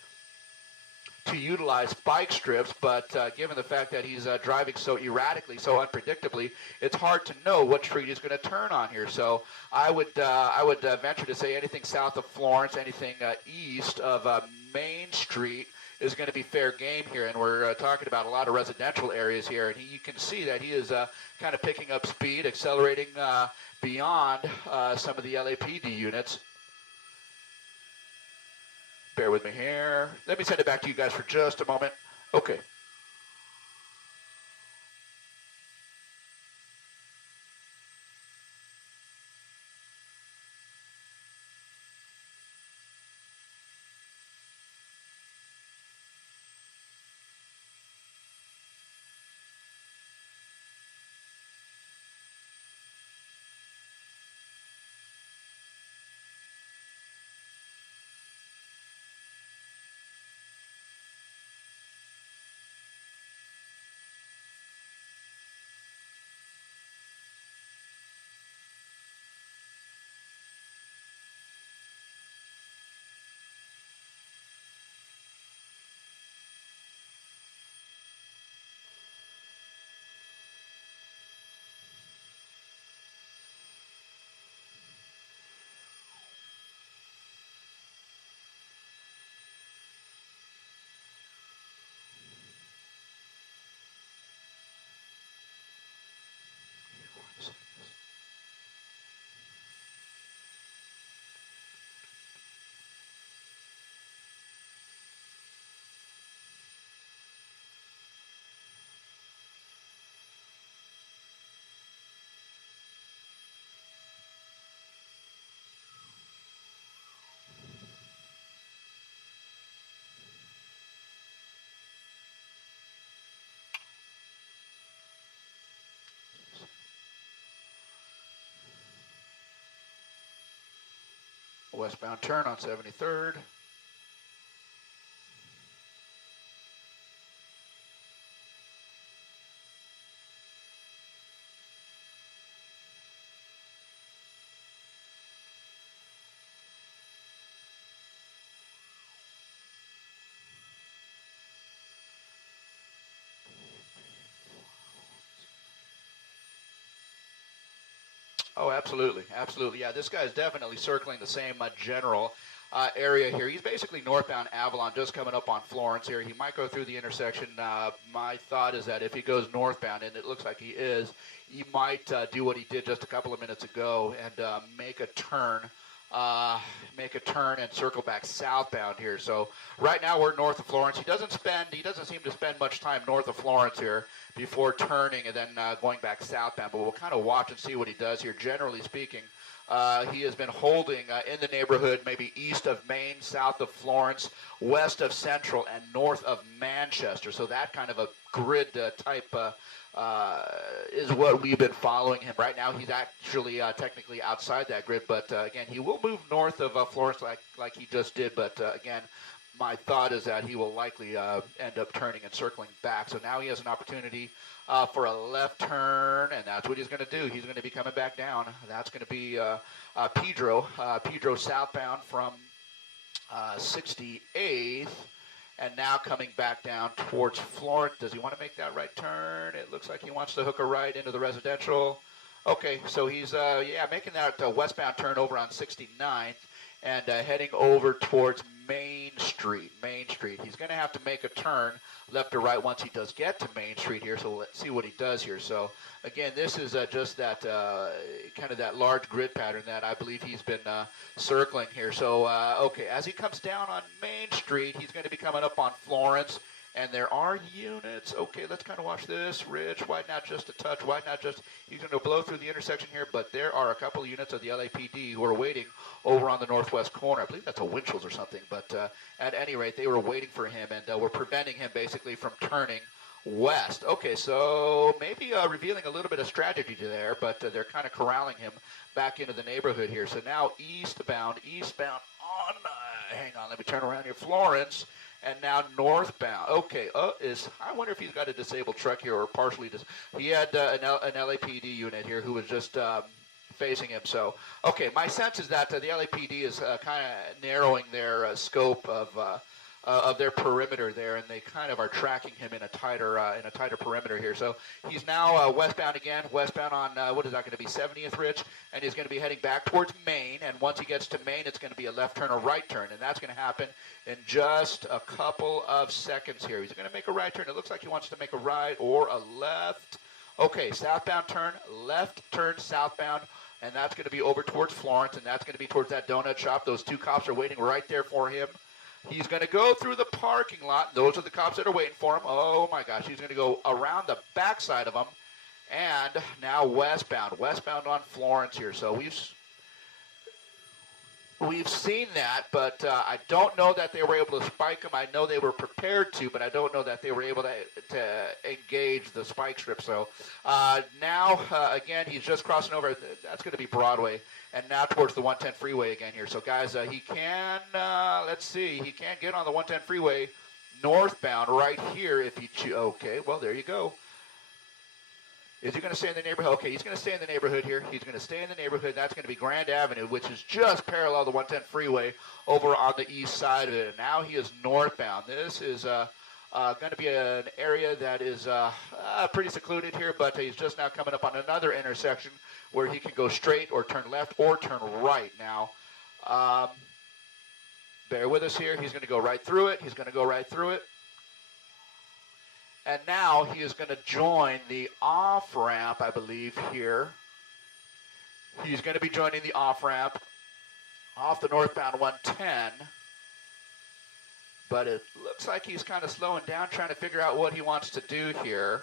to utilize spike strips, but given the fact that he's driving so erratically, so unpredictably, it's hard to know what street he's going to turn on here. So I would venture to say anything south of Florence, anything east of Main Street is going to be fair game here. And we're talking about a lot of residential areas here, and you can see that he is kind of picking up speed, accelerating beyond some of the LAPD units. Bear with me here. Let me send it back to you guys for just a moment. Okay. westbound turn on 73rd. Oh, absolutely, absolutely. Yeah, this guy is definitely circling the same general area here. He's basically northbound Avalon, just coming up on Florence here. He might go through the intersection. My thought is that if he goes northbound, and it looks like he is, he might do what he did just a couple of minutes ago and make a turn and circle back southbound here. So right now we're north of Florence. He doesn't seem to spend much time north of Florence here before turning and then going back southbound. But we'll kind of watch and see what he does here. Generally speaking, he has been holding in the neighborhood, maybe east of Maine, south of Florence, west of Central, and north of Manchester. So that kind of a grid type is what we've been following him. Right now he's actually technically outside that grid, but again, he will move north of Florence like he just did. But again, my thought is that he will likely end up turning and circling back. So now he has an opportunity for a left turn, and that's what he's going to do. He's going to be coming back down. That's going to be Pedro southbound from 68th. And now coming back down towards Florence. Does he want to make that right turn? It looks like he wants to hook a right into the residential. Okay, so he's making that westbound turn over on 69th and heading over towards Main Street. He's going to have to make a turn left or right once he does get to Main Street here. So let's see what he does here. So again, this is just that kind of that large grid pattern that I believe he's been circling here. So okay, as he comes down on Main Street, he's going to be coming up on Florence. And there are units. Okay, let's kind of watch this. Rich, widen out just a touch. Widen out just. He's going to blow through the intersection here, but there are a couple of units of the LAPD who are waiting over on the northwest corner. I believe that's a Winchell's or something, but at any rate, they were waiting for him and were preventing him basically from turning west. Okay, so maybe revealing a little bit of strategy there, but they're kind of corralling him back into the neighborhood here. So now eastbound on, hang on, let me turn around here, Florence. And now northbound. Okay, I wonder if he's got a disabled truck here or partially he had an LAPD unit here who was just facing him. So, okay, my sense is that the LAPD is kind of narrowing their scope of their perimeter there, and they kind of are tracking him in a tighter perimeter here. So he's now westbound again, westbound on what is that going to be, 70th, Rich, and he's going to be heading back towards Maine. And once he gets to Maine, it's going to be a left turn or right turn, and that's going to happen in just a couple of seconds here. He's going to make a right turn. It looks like he wants to make a right or a left. Okay, southbound turn, left turn southbound, and that's going to be over towards Florence, and that's going to be towards that donut shop. Those two cops are waiting right there for him. He's going to go through the parking lot. Those are the cops that are waiting for him. Oh, my gosh. He's going to go around the backside of them. And now westbound on Florence here. So we've seen that, but I don't know that they were able to spike him. I know they were prepared to, but I don't know that they were able to engage the spike strip. So now, again, he's just crossing over. That's going to be Broadway. And now towards the 110 freeway again here. So, guys, he can, let's see, he can get on the 110 freeway northbound right here if he okay, well, there you go. Is he going to stay in the neighborhood? Okay, he's going to stay in the neighborhood here. He's going to stay in the neighborhood. That's going to be Grand Avenue, which is just parallel to the 110 freeway over on the east side of it. And now he is northbound. This is going to be an area that is pretty secluded here, but he's just now coming up on another intersection where he can go straight or turn left or turn right. Now, bear with us here. He's going to go right through it. And now he is going to join the off-ramp, I believe, here. He's going to be joining the off-ramp off the northbound 110. But it looks like he's kind of slowing down, trying to figure out what he wants to do here.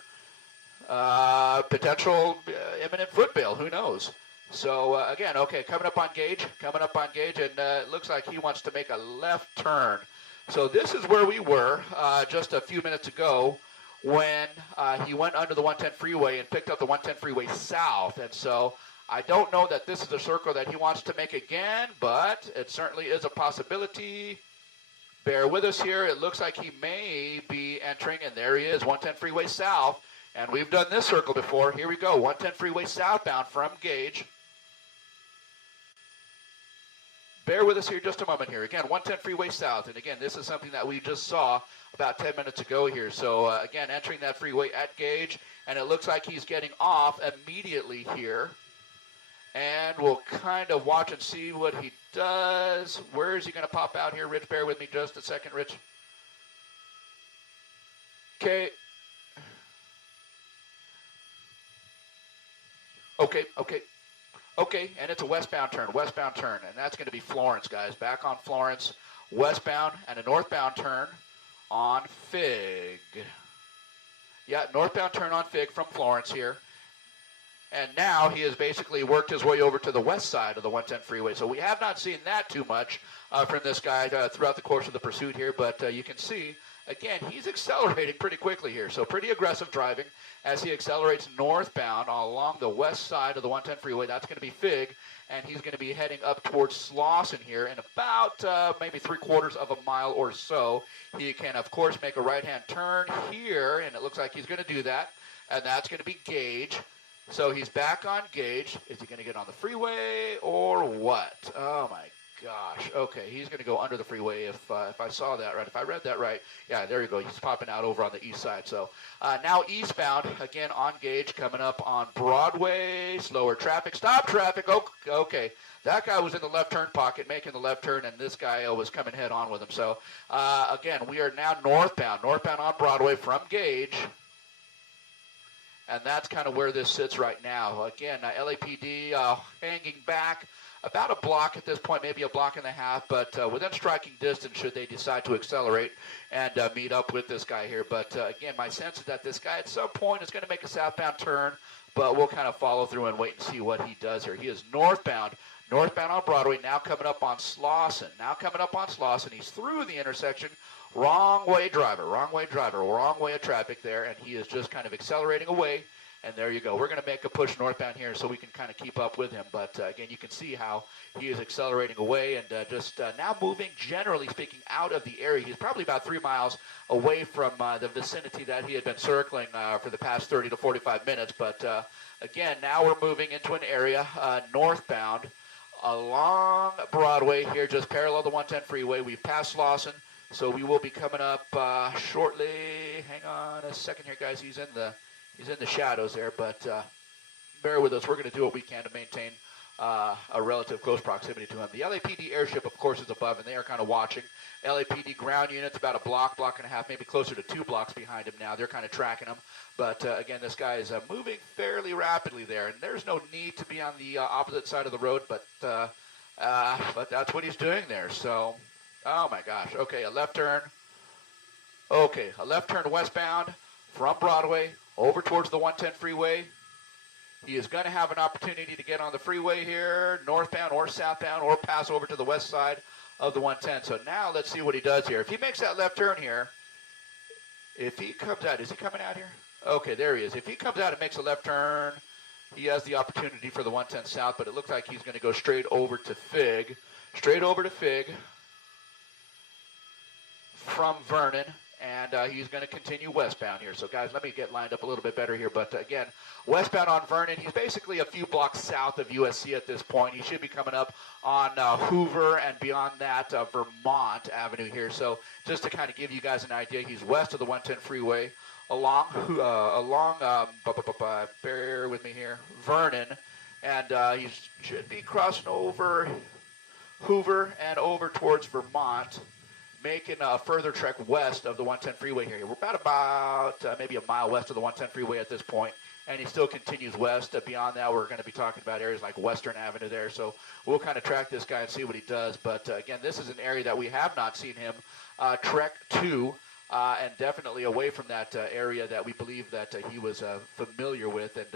Potential imminent foot bail, who knows? So, again, okay, coming up on Gage, and it looks like he wants to make a left turn. So this is where we were just a few minutes ago when he went under the 110 freeway and picked up the 110 freeway south. And so I don't know that this is a circle that he wants to make again, but it certainly is a possibility. Bear with us here. It looks like he may be entering, and there he is, 110 freeway south. And we've done this circle before. Here we go, 110 freeway southbound from Gage. Bear with us here just a moment here. Again, 110 freeway south. And again, this is something that we just saw about 10 minutes ago here. So again, entering that freeway at Gage. And it looks like he's getting off immediately here. And we'll kind of watch and see what he does. Where is he going to pop out here, Rich? Bear with me just a second, Rich. Okay. Okay, and it's a westbound turn, and that's going to be Florence, guys. Back on Florence, westbound, and a northbound turn on Fig. Yeah, northbound turn on Fig from Florence here. And now he has basically worked his way over to the west side of the 110 freeway. So we have not seen that too much from this guy throughout the course of the pursuit here. But you can see, again, he's accelerating pretty quickly here. So pretty aggressive driving as he accelerates northbound along the west side of the 110 freeway. That's going to be Fig. And he's going to be heading up towards Slauson here in about maybe 3/4 of a mile or so. He can, of course, make a right-hand turn here. And it looks like he's going to do that. And that's going to be Gage. So he's back on Gage. Is he going to get on the freeway or what? Oh, my gosh. Okay, he's going to go under the freeway if I saw that right. If I read that right. Yeah, there you go. He's popping out over on the east side. So now eastbound, again on Gage, coming up on Broadway. Slower traffic. Stop traffic. Oh, okay. That guy was in the left turn pocket making the left turn, and this guy was coming head on with him. So, again, we are now northbound on Broadway from Gage. And that's kind of where this sits right now. Again, LAPD hanging back about a block at this point, maybe a block and a half, but within striking distance should they decide to accelerate and meet up with this guy here. But again, my sense is that this guy at some point is going to make a southbound turn, but we'll kind of follow through and wait and see what he does here. He is northbound on Broadway, now coming up on Slauson. He's through the intersection. Wrong way driver, wrong way of traffic there, and he is just kind of accelerating away, and there you go. We're going to make a push northbound here so we can kind of keep up with him, but again, you can see how he is accelerating away and just now moving, generally speaking, out of the area. He's probably about 3 miles away from the vicinity that he had been circling for the past 30 to 45 minutes, but again, now we're moving into an area northbound along Broadway here, just parallel the 110 freeway. We've passed Slauson. So we will be coming up shortly. Hang on a second here, guys. He's in the shadows there, but bear with us. We're going to do what we can to maintain a relative close proximity to him. The LAPD airship, of course, is above, and they are kind of watching. LAPD ground units about a block and a half, maybe closer to 2 blocks behind him now. They're kind of tracking him. But again, this guy is moving fairly rapidly there, and there's no need to be on the opposite side of the road, but that's what he's doing there. So. Oh, my gosh. Okay, a left turn. Okay, a left turn westbound from Broadway over towards the 110 freeway. He is going to have an opportunity to get on the freeway here, northbound or southbound, or pass over to the west side of the 110. So now let's see what he does here. If he makes that left turn here, if he comes out, is he coming out here? Okay, there he is. If he comes out and makes a left turn, he has the opportunity for the 110 south, but it looks like he's going to go straight over to Fig. From Vernon, and he's going to continue westbound here. So, guys, let me get lined up a little bit better here. But, again, westbound on Vernon, he's basically a few blocks south of USC at this point. He should be coming up on Hoover and beyond that Vermont Avenue here. So, just to kind of give you guys an idea, he's west of the 110 freeway along bear with me here, Vernon, and he should be crossing over Hoover and over towards Vermont, making a further trek west of the 110 freeway here. We're about maybe a mile west of the 110 freeway at this point, and he still continues west. Beyond that, we're going to be talking about areas like Western Avenue there, so we'll kind of track this guy and see what he does. But, again, this is an area that we have not seen him trek to, and definitely away from that area that we believe that he was familiar with, and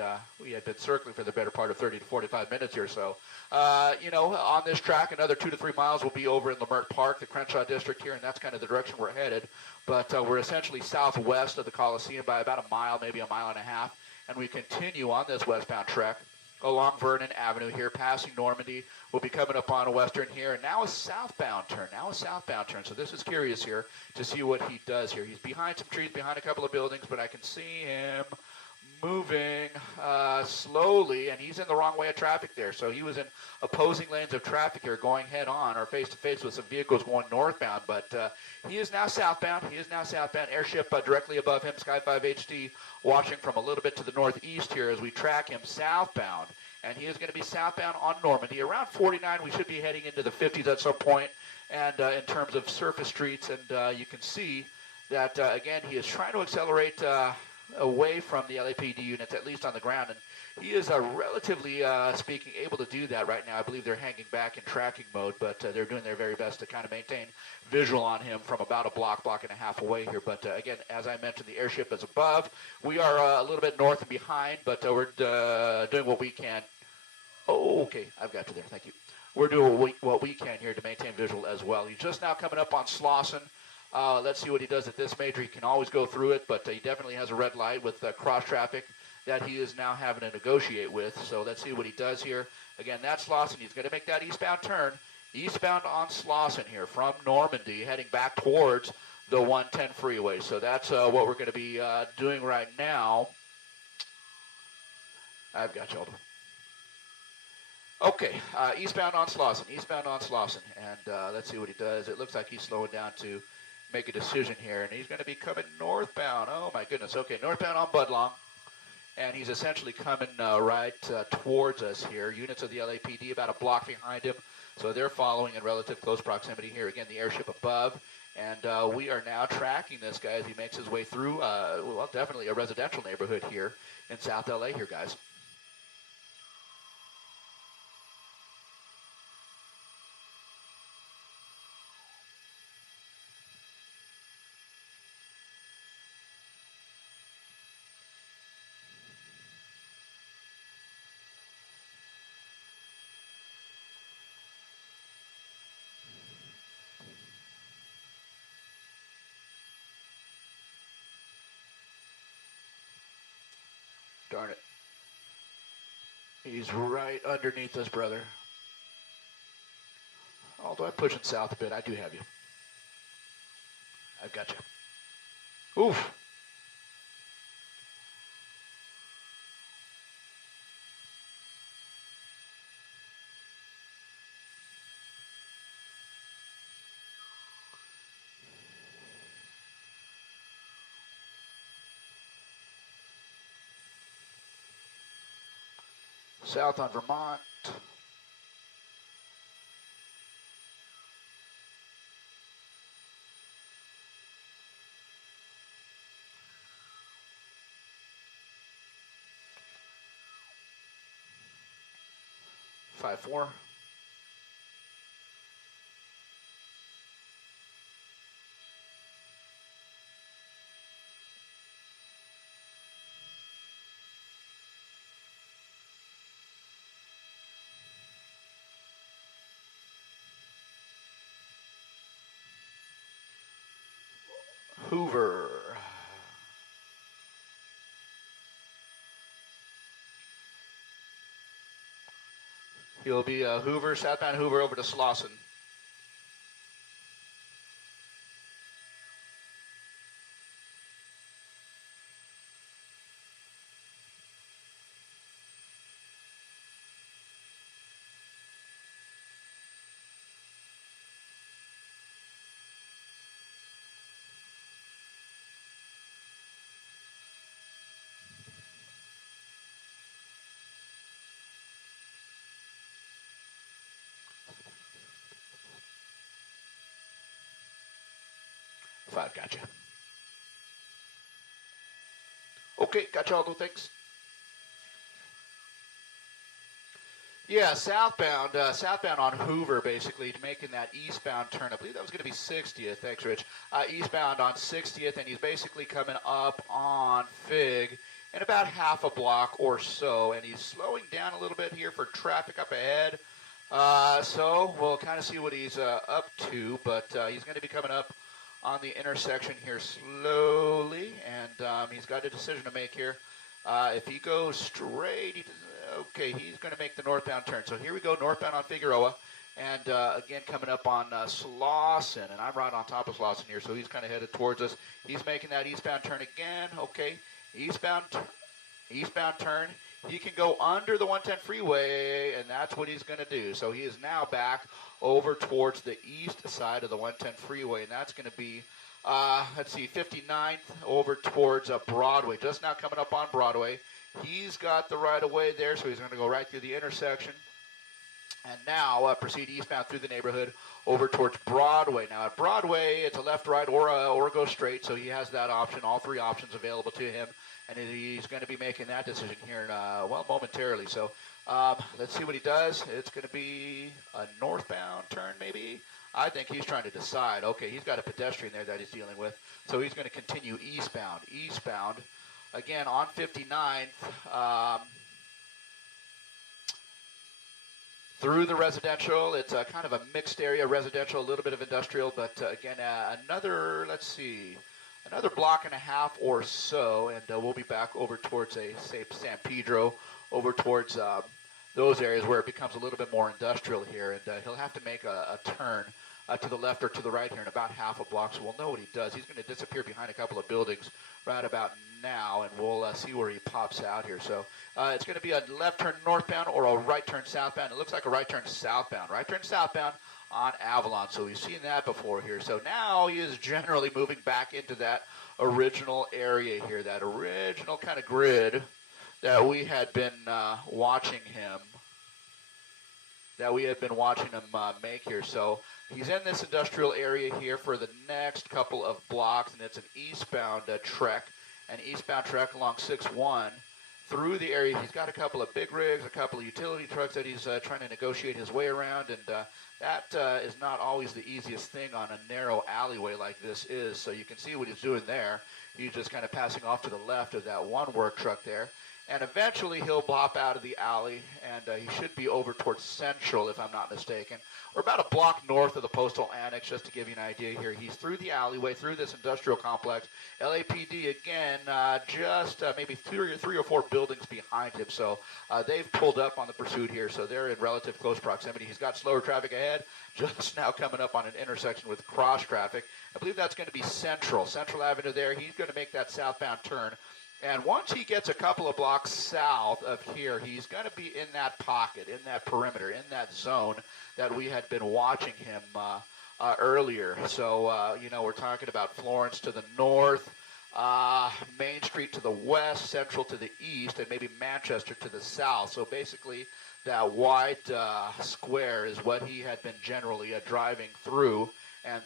we had been circling for the better part of 30 to 45 minutes here. So, on this track, another 2 to 3 miles will be over in Lamert Park, the Crenshaw district here, and that's kind of the direction we're headed. But we're essentially southwest of the Coliseum by about a mile, maybe a mile and a half, and we continue on this westbound trek along Vernon Avenue here, passing Normandy. We'll be coming up on a western here, and now a southbound turn. So this is curious here to see what he does here. He's behind some trees, behind a couple of buildings, but I can see him moving slowly, and he's in the wrong way of traffic there. So he was in opposing lanes of traffic here, going head on or face to face with some vehicles going northbound. But he is now southbound. Airship directly above him. Sky 5 HD watching from a little bit to the northeast here as we track him southbound. And he is going to be southbound on Normandy. Around 49, we should be heading into the 50s at some point. And in terms of surface streets, and you can see that, again, he is trying to accelerate away from the LAPD units, at least on the ground, and he is relatively speaking able to do that right now. I believe they're hanging back in tracking mode, but they're doing their very best to kind of maintain visual on him from about a block and a half away here. But again, as I mentioned, the airship is above. We are a little bit north and behind, but we're doing what we can. Oh, okay, I've got you there, thank you. We're doing what we can here to maintain visual as well. He's just now coming up on Slauson. Let's see what he does at this major. He can always go through it, but he definitely has a red light with cross traffic that he is now having to negotiate with. So let's see what he does here. Again, that's Slauson. He's going to make that eastbound turn. Eastbound on Slauson here from Normandy, heading back towards the 110 freeway. So that's what we're going to be doing right now. I've got you, Aldo. Okay, eastbound on Slauson. And let's see what he does. It looks like he's slowing down to make a decision here, and he's going to be coming northbound. Oh my goodness. Okay, northbound on Budlong, and he's essentially coming right towards us here. Units of the LAPD about a block behind him, so they're following in relative close proximity here. Again, the airship above, and we are now tracking this guy as he makes his way through, well, definitely a residential neighborhood here in South LA here, guys. Darn it. He's right underneath us, brother. Although I'm pushing south a bit, I do have you. I've got you. Oof. South on Vermont. Five, 4. Hoover. He'll be Hoover, southbound Hoover over to Slauson. Five, gotcha. Okay, gotcha, Aldo, thanks. Yeah, southbound on Hoover, basically, making that eastbound turn. I believe that was going to be 60th. Thanks, Rich. Eastbound on 60th, and he's basically coming up on Fig in about half a block or so, and he's slowing down a little bit here for traffic up ahead. So we'll kind of see what he's up to, but he's going to be coming up on the intersection here slowly, and he's got a decision to make here. If he goes straight, Okay, he's going to make the northbound turn. So here we go, northbound on Figueroa. And again, coming up on Slauson, and I'm right on top of Slauson here, so he's kind of headed towards us. He's making that eastbound turn again. Okay, eastbound turn. He can go under the 110 freeway, and that's what he's going to do. So he is now back over towards the east side of the 110 freeway, and that's going to be, let's see, 59th over towards Broadway. Just now coming up on Broadway. He's got the right-of-way there, so he's going to go right through the intersection. And now proceed eastbound through the neighborhood over towards Broadway. Now at Broadway, it's a left, right, or go straight, so he has that option, all three options available to him. And he's going to be making that decision here, well, momentarily. So let's see what he does. It's going to be a northbound turn, maybe. I think he's trying to decide. Okay, he's got a pedestrian there that he's dealing with. So he's going to continue eastbound. Again, on 59th, through the residential. It's kind of a mixed area, residential, a little bit of industrial. But again, another block and a half or so, and we'll be back over towards, say, San Pedro, over towards those areas where it becomes a little bit more industrial here. And he'll have to make a turn to the left or to the right here in about half a block, so we'll know what he does. He's going to disappear behind a couple of buildings right about now, and we'll see where he pops out here. So it's going to be a left turn northbound or a right turn southbound. It looks like a right turn southbound. Right turn southbound on Avalon, so we've seen that before here. So now he is generally moving back into that original area here, that original kind of grid that we had been watching him make here. So he's in this industrial area here for the next couple of blocks, and it's an eastbound trek along 6-1 through the area. He's got a couple of big rigs, a couple of utility trucks that he's trying to negotiate his way around, and that is not always the easiest thing on a narrow alleyway like this is. So you can see what he's doing there. He's just kind of passing off to the left of that one work truck there. And eventually he'll bop out of the alley, and he should be over towards Central, if I'm not mistaken. We're about a block north of the Postal Annex, just to give you an idea here. He's through the alleyway, through this industrial complex. LAPD, again, just maybe three or four buildings behind him. So they've pulled up on the pursuit here, so they're in relative close proximity. He's got slower traffic ahead, just now coming up on an intersection with cross traffic. I believe that's going to be Central Avenue there. He's going to make that southbound turn. And once he gets a couple of blocks south of here, he's going to be in that pocket, in that perimeter, in that zone that we had been watching him earlier. So, we're talking about Florence to the north, Main Street to the west, Central to the east, and maybe Manchester to the south. So basically, that wide square is what he had been generally driving through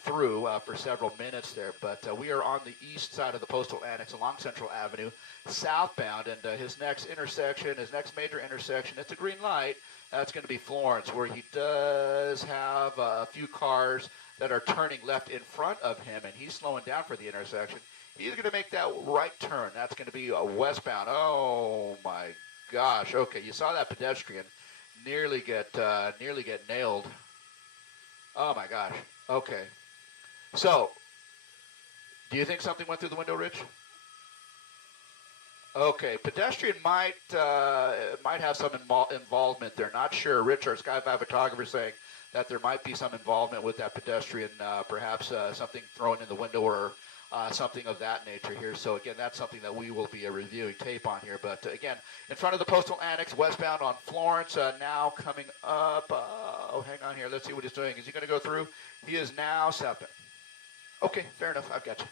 for several minutes there. But we are on the east side of the Postal Annex along Central Avenue, southbound, and his next major intersection, it's a green light. That's going to be Florence, where he does have a few cars that are turning left in front of him, and he's slowing down for the intersection. He's going to make that right turn. That's going to be a westbound. Oh my gosh. Okay, you saw that pedestrian nearly get nailed. Oh my gosh. Okay. So, do you think something went through the window, Rich? Okay, pedestrian might have some involvement there. Not sure. Rich, our Sky5 photographer, saying that there might be some involvement with that pedestrian, perhaps something thrown in the window or something of that nature here. So again, that's something that we will be reviewing tape on here. But again, in front of the Postal Annex, westbound on Florence, now coming up. Hang on here. Let's see what he's doing. Is he going to go through? He is now southbound. Okay, fair enough. I've got you.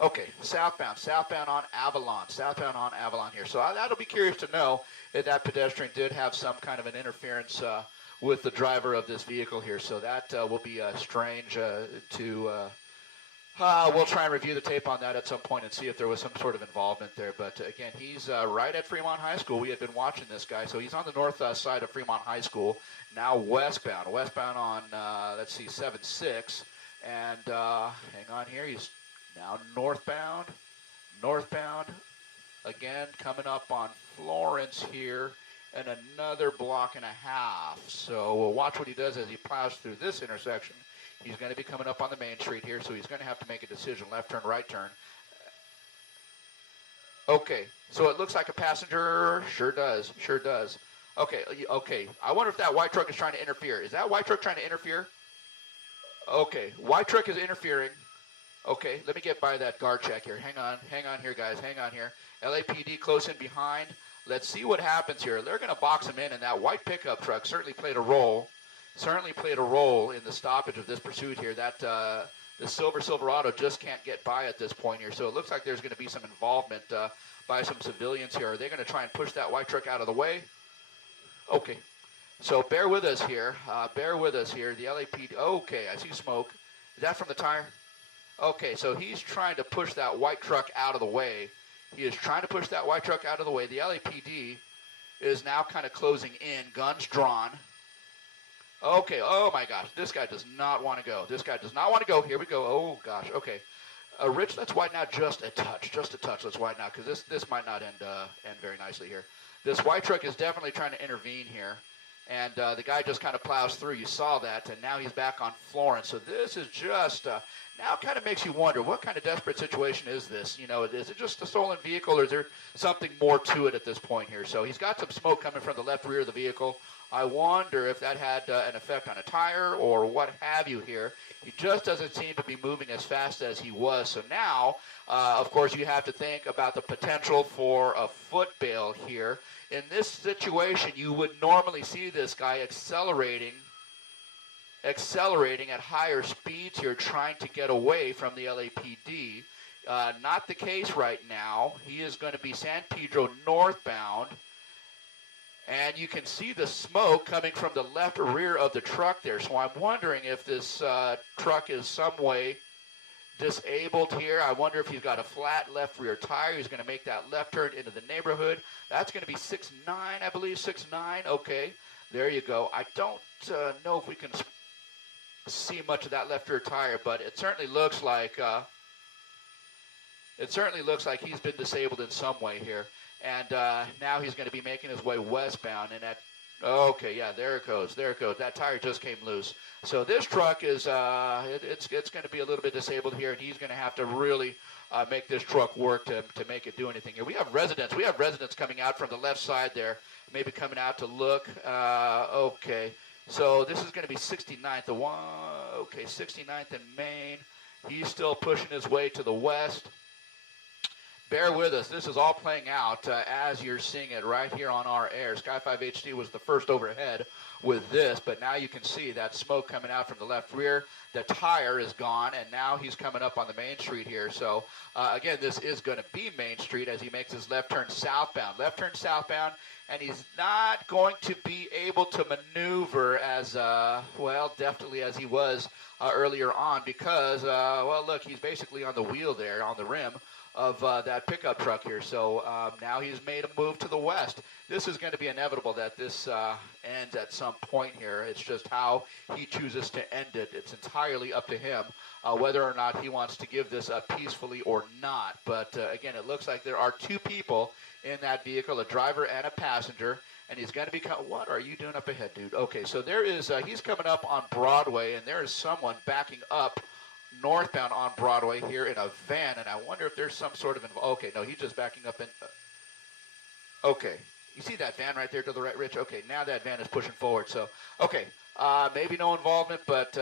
Okay, southbound on Avalon here. So that'll be curious to know if that pedestrian did have some kind of an interference with the driver of this vehicle here. So that will be strange we'll try and review the tape on that at some point and see if there was some sort of involvement there. But again, he's right at Fremont High School. We had been watching this guy. So he's on the north side of Fremont High School, now westbound on, 7-6. And hang on here, he's now northbound, again, coming up on Florence here, and another block and a half. So we'll watch what he does as he plows through this intersection. He's going to be coming up on the main street here, so he's going to have to make a decision, left turn, right turn. Okay, so it looks like a passenger. Sure does. Sure does. Okay, okay. I wonder if that white truck is trying to interfere. Is that white truck trying to interfere? Okay, white truck is interfering. Okay, let me get by that guard check here. Hang on here, guys. Hang on here. LAPD close in behind. Let's see what happens here. They're going to box him in, and that white pickup truck certainly played a role. Certainly played a role in the stoppage of this pursuit here. That the Silverado just can't get by at this point here. So it looks like there's going to be some involvement by some civilians here. Are they going to try and push that white truck out of the way? Okay. So bear with us here. Bear with us here. The LAPD. Okay, I see smoke. Is that from the tire? Okay, so he's trying to push that white truck out of the way. He is trying to push that white truck out of the way. The LAPD is now kind of closing in, guns drawn. Okay, oh my gosh, this guy does not want to go. This guy does not want to go. Here we go. Oh gosh, okay. Rich, let's widen out just a touch. Let's widen out because this might not end very nicely here. This white truck is definitely trying to intervene here. And the guy just kind of plows through. You saw that, and now he's back on Florence. So this is just, now kind of makes you wonder, what kind of desperate situation is this? You know, is it just a stolen vehicle, or is there something more to it at this point here? So he's got some smoke coming from the left rear of the vehicle. I wonder if that had an effect on a tire or what have you here. He just doesn't seem to be moving as fast as he was. So now, of course, you have to think about the potential for a foot bail here. In this situation, you would normally see this guy accelerating at higher speeds here, trying to get away from the LAPD. Not the case right now. He is going to be San Pedro northbound. And you can see the smoke coming from the left rear of the truck there. So I'm wondering if this truck is some way disabled here. I wonder if he's got a flat left rear tire. He's going to make that left turn into the neighborhood. That's going to be 6'9", I believe, 6'9". Okay, there you go. I don't know if we can see much of that left rear tire, but it certainly looks like he's been disabled in some way here. And now he's going to be making his way westbound. And okay, yeah, there it goes. That tire just came loose. So this truck is, it's going to be a little bit disabled here, and he's going to have to really make this truck work to make it do anything here. We have residents coming out from the left side there, maybe coming out to look. Okay, so this is going to be 69th. 69th and Main. He's still pushing his way to the west. Bear with us. This is all playing out as you're seeing it right here on our air. Sky 5 HD was the first overhead with this, but now you can see that smoke coming out from the left rear. The tire is gone, and now he's coming up on the main street here. So, again, this is going to be Main Street as he makes his left turn southbound. And he's not going to be able to maneuver as, deftly as he was earlier on because, look, he's basically on the wheel there, on the rim of that pickup truck here. So now he's made a move to the west. This is going to be inevitable that this ends at some point here. It's just how he chooses to end it. It's entirely up to him whether or not he wants to give this up peacefully or not. But again, it looks like there are two people in that vehicle, a driver and a passenger, and he's going to become, what are you doing up ahead, dude? Okay, so there is, he's coming up on Broadway, and there is someone backing up northbound on Broadway here in a van, and I wonder if there's some sort of, okay, no, he's just backing up in, okay, you see that van right there to the right, Rich? Okay, now that van is pushing forward, so, okay, maybe no involvement, but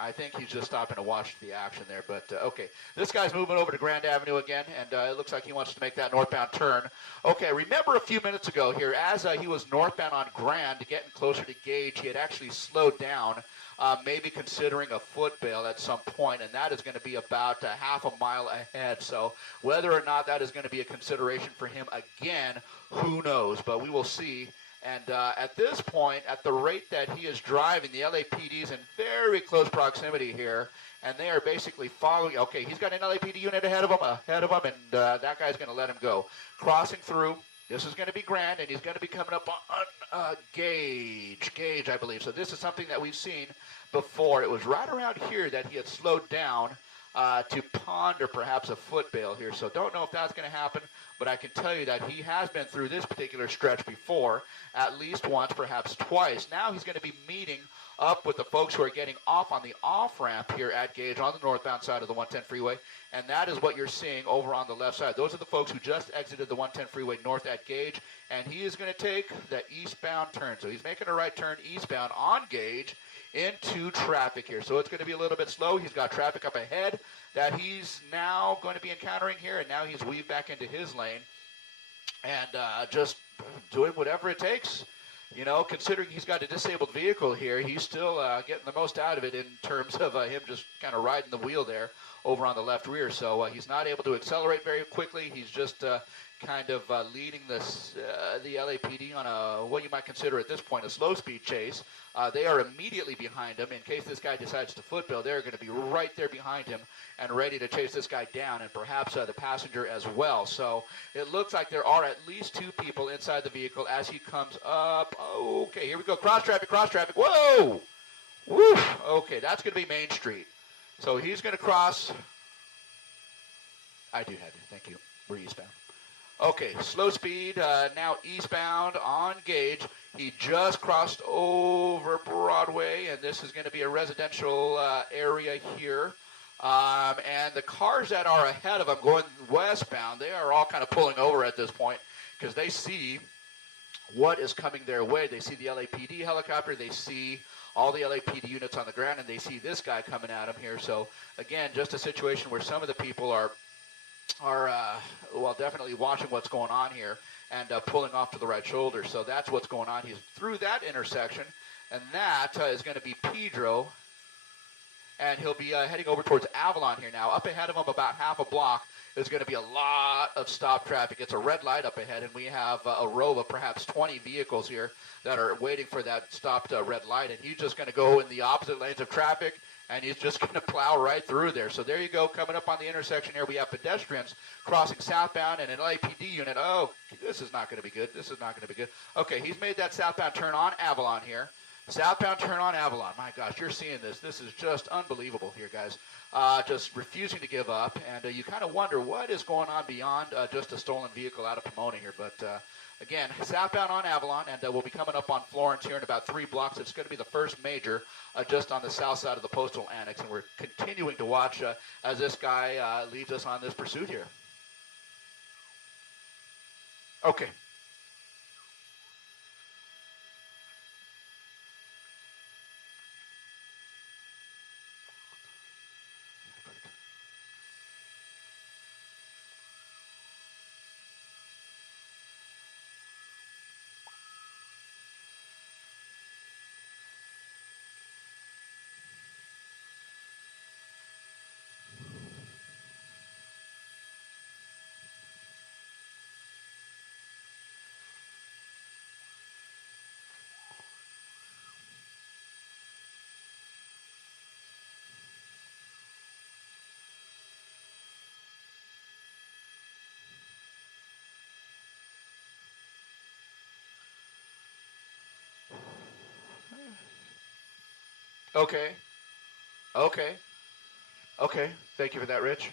I think he's just stopping to watch the action there, but okay. This guy's moving over to Grand Avenue again, and it looks like he wants to make that northbound turn. Okay, remember a few minutes ago here, as he was northbound on Grand, getting closer to Gage, he had actually slowed down, maybe considering a foot bail at some point, and that is going to be about a half a mile ahead. So whether or not that is going to be a consideration for him again, who knows, but we will see. And at this point, at the rate that he is driving, the LAPD is in very close proximity here, and they are basically following. Okay, he's got an LAPD unit ahead of him, and that guy's going to let him go. Crossing through. This is going to be Grand, and he's going to be coming up on Gage, I believe. So this is something that we've seen before. It was right around here that he had slowed down to ponder perhaps a foot bail here. So don't know if that's going to happen, but I can tell you that he has been through this particular stretch before, at least once, perhaps twice. Now he's going to be meeting up with the folks who are getting off on the off-ramp here at Gage on the northbound side of the 110 freeway, and that is what you're seeing over on the left side. Those are the folks who just exited the 110 freeway north at Gage, and he is going to take the eastbound turn. So he's making a right turn eastbound on Gage into traffic here. So it's going to be a little bit slow. He's got traffic up ahead that he's now going to be encountering here, and now he's weaved back into his lane and just doing whatever it takes. You know, considering he's got a disabled vehicle here, he's still getting the most out of it in terms of him just kind of riding the wheel there over on the left rear. So he's not able to accelerate very quickly. He's just kind of leading this the LAPD on a what you might consider at this point a slow speed chase. They are immediately behind him. In case this guy decides to footbill, they're going to be right there behind him and ready to chase this guy down, and perhaps the passenger as well. So it looks like there are at least two people inside the vehicle as he comes up. Okay, here we go. Cross traffic, cross traffic. Whoa! Woo! Okay, that's going to be Main Street. So he's going to cross. I do have you. Thank you. We're eastbound. Okay, slow speed, now eastbound on Gage. He just crossed over Broadway, and this is going to be a residential area here. And the cars that are ahead of him going westbound, they are all kind of pulling over at this point because they see what is coming their way. They see the LAPD helicopter, they see all the LAPD units on the ground, and they see this guy coming at him here. So, again, just a situation where some of the people are well, definitely watching what's going on here and pulling off to the right shoulder. So that's what's going on. He's through that intersection, and that is going to be Pedro, and he'll be heading over towards Avalon here now. Up ahead of him, about half a block, is going to be a lot of stop traffic. It's a red light up ahead, and we have a row of perhaps 20 vehicles here that are waiting for that stopped red light, and he's just going to go in the opposite lanes of traffic, and he's just going to plow right through there. So there you go. Coming up on the intersection here, we have pedestrians crossing southbound and an LAPD unit. Oh, this is not going to be good. This is not going to be good. Okay, he's made that southbound turn on Avalon here. Southbound turn on Avalon. My gosh, you're seeing this. This is just unbelievable here, guys. Just refusing to give up. And you kind of wonder what is going on beyond just a stolen vehicle out of Pomona here. But again, southbound on Avalon, and we'll be coming up on Florence here in about 3 blocks. It's going to be the first major just on the south side of the Postal Annex, and we're continuing to watch as this guy leads us on this pursuit here. Okay. Okay. Okay. Okay. Thank you for that, Rich.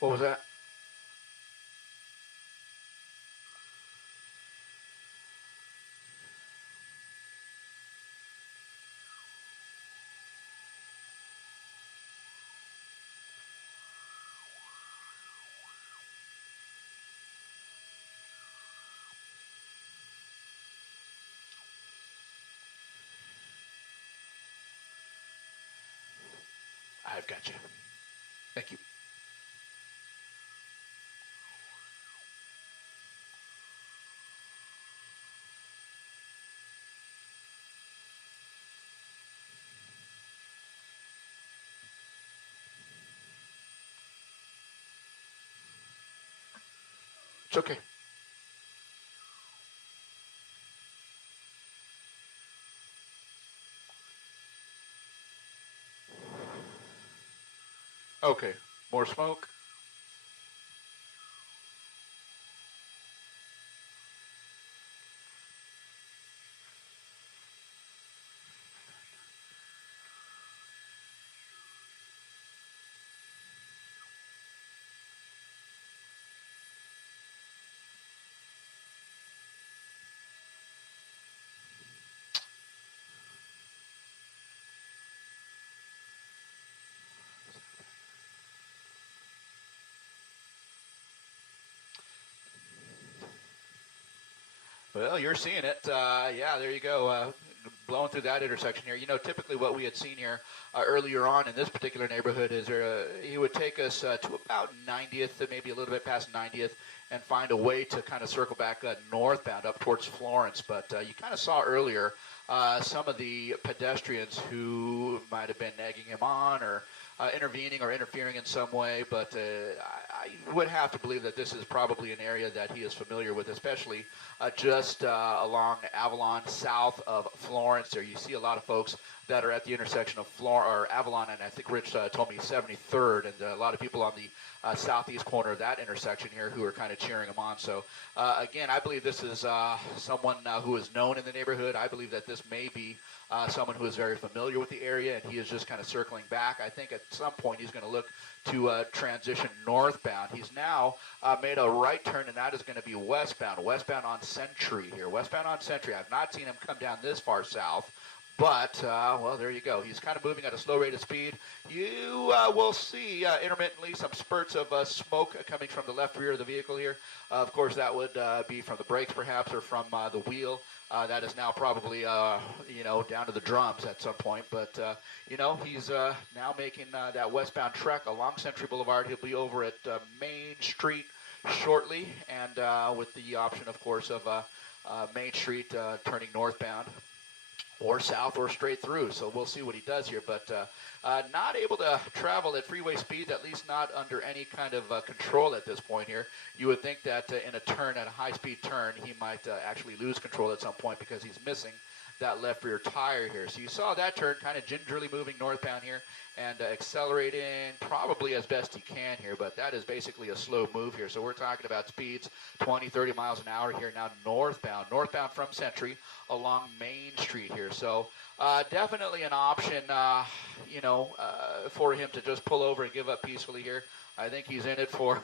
What was that? I've got you. Thank you. It's okay. Okay, more smoke. Well, you're seeing it. Yeah, there you go. Blowing through that intersection here. You know, typically what we had seen here earlier on in this particular neighborhood is he would take us to about 90th, maybe a little bit past 90th, and find a way to kind of circle back northbound up towards Florence. But you kind of saw earlier some of the pedestrians who might have been nagging him on or intervening or interfering in some way, but I would have to believe that this is probably an area that he is familiar with, especially just along Avalon, south of Florence. There you see a lot of folks that are at the intersection of Avalon, and I think Rich told me 73rd, and a lot of people on the southeast corner of that intersection here who are kind of cheering him on. So again, I believe this is someone who is known in the neighborhood. I believe that this may be someone who is very familiar with the area, and he is just kind of circling back. I think at some point he's going to look to transition northbound. He's now made a right turn, and that is going to be westbound on Century here. Westbound on Century. I've not seen him come down this far south. But, well, there you go. He's kind of moving at a slow rate of speed. You will see intermittently some spurts of smoke coming from the left rear of the vehicle here. Of course, that would be from the brakes perhaps or from the wheel. That is now probably, you know, down to the drums at some point. But, you know, he's now making that westbound trek along Century Boulevard. He'll be over at Main Street shortly, and with the option, of course, of Main Street turning northbound or south or straight through. So we'll see what he does here. But not able to travel at freeway speeds, at least not under any kind of control at this point here. You would think that in a turn, at a high-speed turn, he might actually lose control at some point because he's missing that left rear tire here. So you saw that turn kind of gingerly moving northbound here and accelerating probably as best he can here, but that is basically a slow move here. So we're talking about speeds 20, 30 miles an hour here now northbound from Century along Main Street here. So definitely an option, you know, for him to just pull over and give up peacefully here. I think he's in it for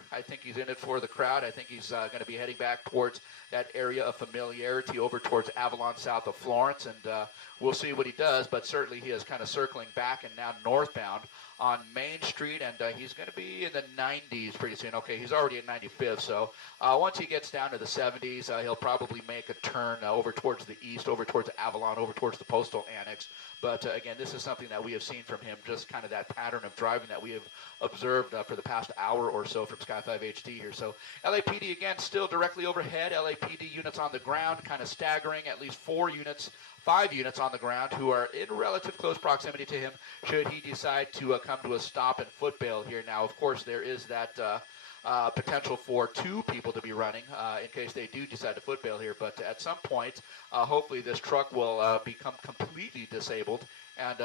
the crowd. I think he's going to be heading back towards that area of familiarity over towards Avalon, south of Florence, and we'll see what he does. But certainly he is kind of circling back and now northbound on Main Street, and he's going to be in the 90s pretty soon. Okay, he's already at 95th, so once he gets down to the 70s, he'll probably make a turn over towards the east, over towards Avalon, over towards the Postal Annex. But again, this is something that we have seen from him, just kind of that pattern of driving that we have observed for the past hour or so from Sky 5 HD here. So LAPD, again, still directly overhead. LAPD units on the ground, kind of staggering, at least 5 units on the ground who are in relative close proximity to him should he decide to come to a stop and foot bail here. Now, of course, there is that potential for 2 people to be running in case they do decide to foot bail here. But at some point, hopefully this truck will become completely disabled and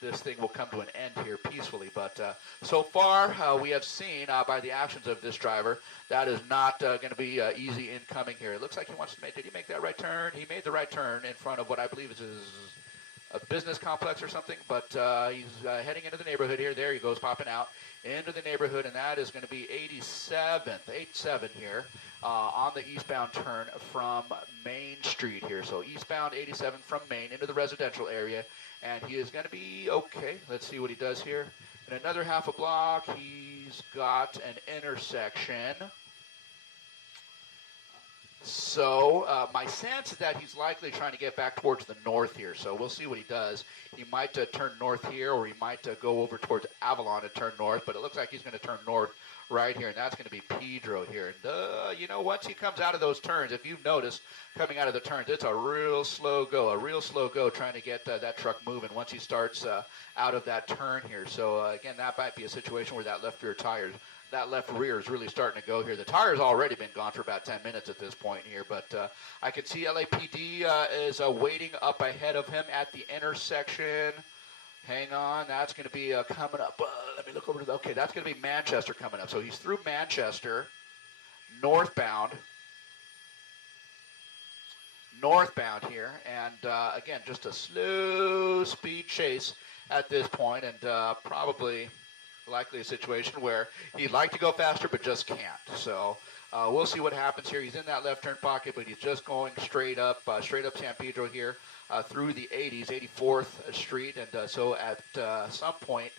this thing will come to an end here peacefully. But so far, we have seen by the actions of this driver, that is not going to be easy incoming here. It looks like he wants to make, did he make that right turn? He made the right turn in front of what I believe is a business complex or something, but he's heading into the neighborhood here. There he goes, popping out into the neighborhood, and that is going to be 87 here on the eastbound turn from Main Street here. So eastbound 87 from Main into the residential area, and he is going to be okay. Let's see what he does here. In another half a block, he's got an intersection. So my sense is that he's likely trying to get back towards the north here. So we'll see what he does. He might turn north here, or he might go over towards Avalon and turn north. But it looks like he's going to turn north right here, and that's going to be Pedro here. And, you know, once he comes out of those turns, if you've noticed, coming out of the turns, it's a real slow go trying to get that truck moving once he starts out of that turn here. So, again, that might be a situation where that left rear tire that left rear is really starting to go here. The tire's already been gone for about 10 minutes at this point here, but I can see LAPD is waiting up ahead of him at the intersection. Hang on, that's going to be coming up. Let me look over to the, okay, that's going to be Manchester coming up. So he's through Manchester, northbound here, and again, just a slow speed chase at this point, and probably likely a situation where he'd like to go faster but just can't. So we'll see what happens here. He's in that left turn pocket, but he's just going straight up San Pedro here through the 80s, 84th Street, and so at some point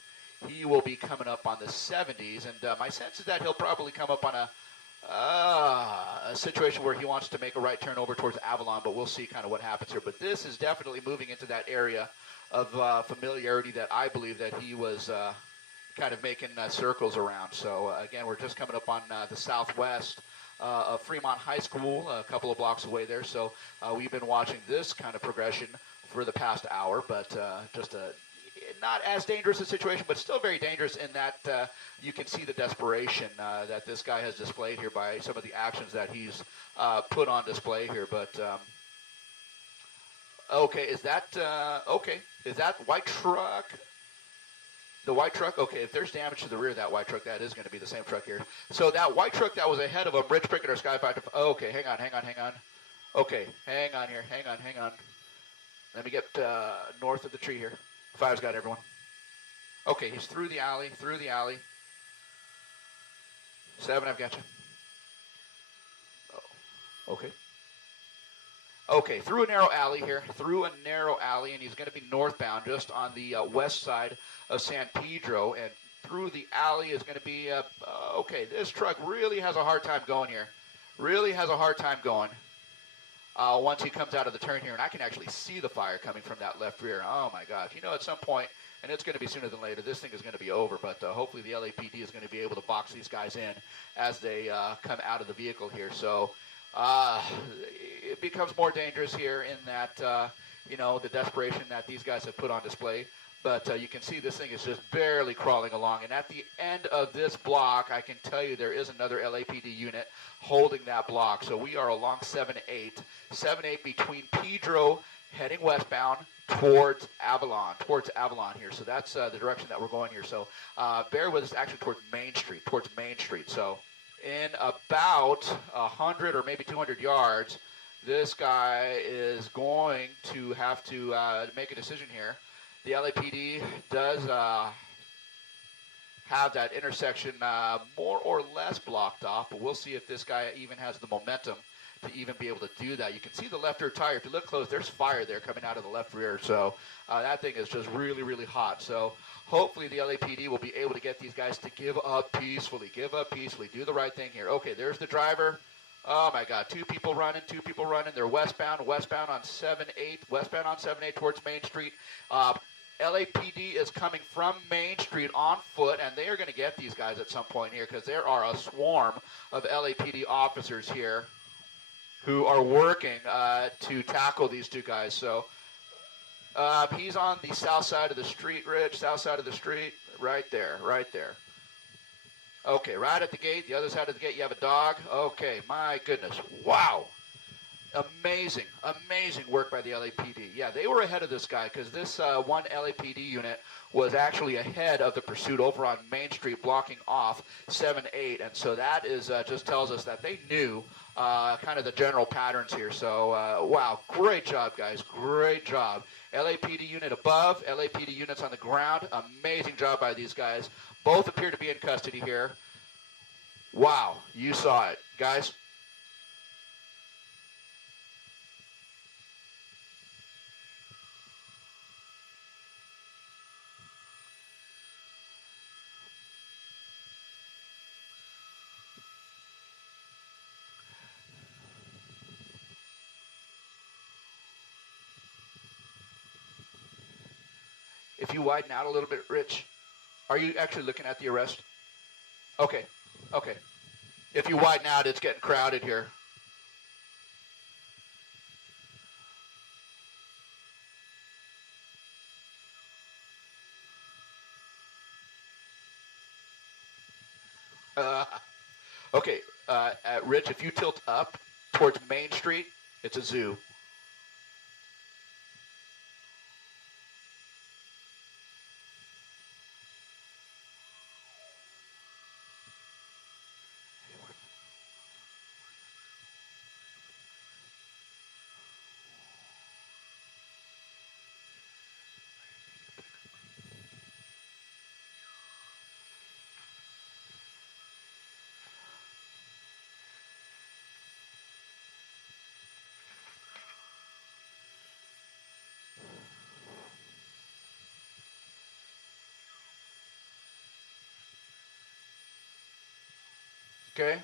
he will be coming up on the 70s, and my sense is that he'll probably come up on a situation where he wants to make a right turn over towards Avalon, but we'll see kind of what happens here. But this is definitely moving into that area of familiarity that I believe that he was kind of making circles around. So again, we're just coming up on the southwest of Fremont High School, a couple of blocks away there. So we've been watching this kind of progression for the past hour, but just a not as dangerous a situation, but still very dangerous in that you can see the desperation that this guy has displayed here by some of the actions that he's put on display here. But okay, is that white truck? The white truck, okay, if there's damage to the rear of that white truck, that is going to be the same truck here. So that white truck that was ahead of him, Rich Prickett or Skyfactor, okay, hang on. Okay, hang on here, hang on. Let me get north of the tree here. Five's got everyone. Okay, he's through the alley. Seven, I've got you. Oh, okay. Okay, through a narrow alley here, and he's going to be northbound just on the west side of San Pedro, and through the alley is going to be, okay, this truck really has a hard time going here. Once he comes out of the turn here, and I can actually see the fire coming from that left rear. Oh my gosh, at some point, and it's going to be sooner than later, this thing is going to be over, but hopefully the LAPD is going to be able to box these guys in as they come out of the vehicle here. So it becomes more dangerous here in that, the desperation that these guys have put on display. But you can see this thing is just barely crawling along. And at the end of this block, I can tell you there is another LAPD unit holding that block. So we are along 7-8. 7-8 between Pedro heading westbound towards Avalon here. So that's the direction that we're going here. So bear with us, actually towards Main Street. So in about 100 or maybe 200 yards, this guy is going to have to make a decision here. The LAPD does have that intersection more or less blocked off, but we'll see if this guy even has the momentum to even be able to do that. You can see the left rear tire. If you look close, there's fire there coming out of the left rear. So that thing is just really, really hot. So hopefully the LAPD will be able to get these guys to give up peacefully, do the right thing here. Okay, there's the driver. Oh my God, two people running. They're westbound on 7-8 towards Main Street. LAPD is coming from Main Street on foot, and they are going to get these guys at some point here because there are a swarm of LAPD officers here who are working to tackle these two guys. So he's on the south side of the street, Rich, right there. Okay, right at the gate, the other side of the gate, you have a dog. Okay, my goodness, wow. Amazing work by the LAPD. Yeah, they were ahead of this guy because this one LAPD unit was actually ahead of the pursuit over on Main Street, blocking off 7-8. And so that is just tells us that they knew kind of the general patterns here. So, wow, great job, guys. Great job. LAPD unit above, LAPD units on the ground. Amazing job by these guys. Both appear to be in custody here. Wow, you saw it, guys. If you widen out a little bit, Rich, are you actually looking at the arrest? Okay. If you widen out, it's getting crowded here. Okay, Rich, if you tilt up towards Main Street, it's a zoo. Okay.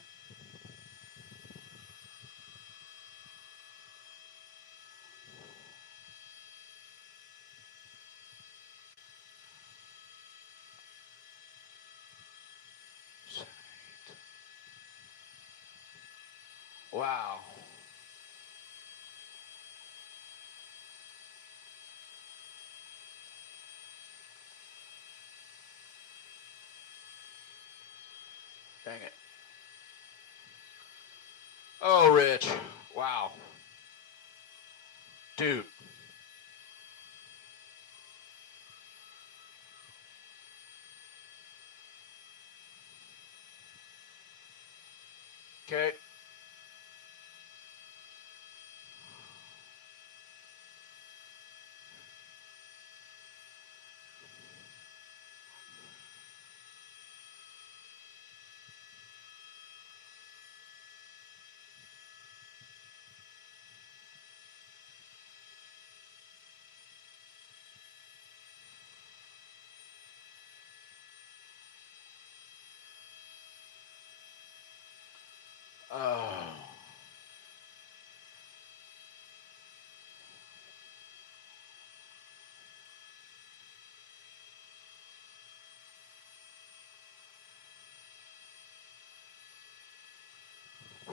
Wow. Dang it. Oh, Rich. Wow. Dude. Okay. Oh.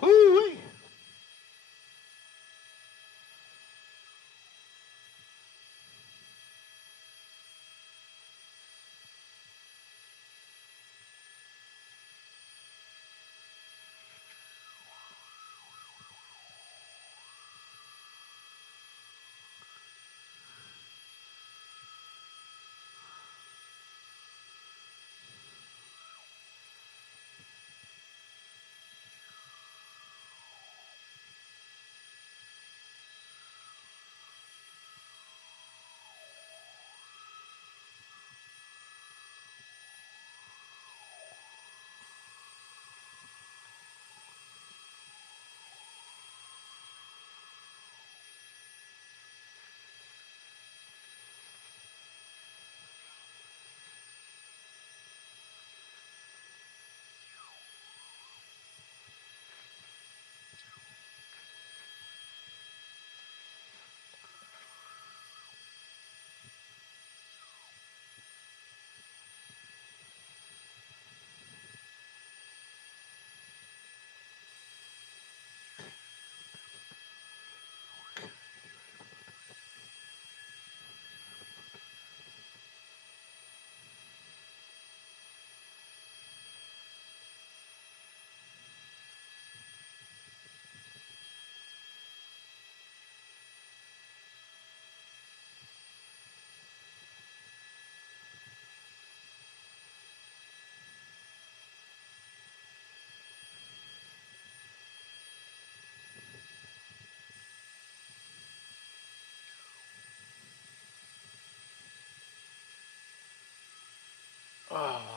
Whoo-wee. Oh.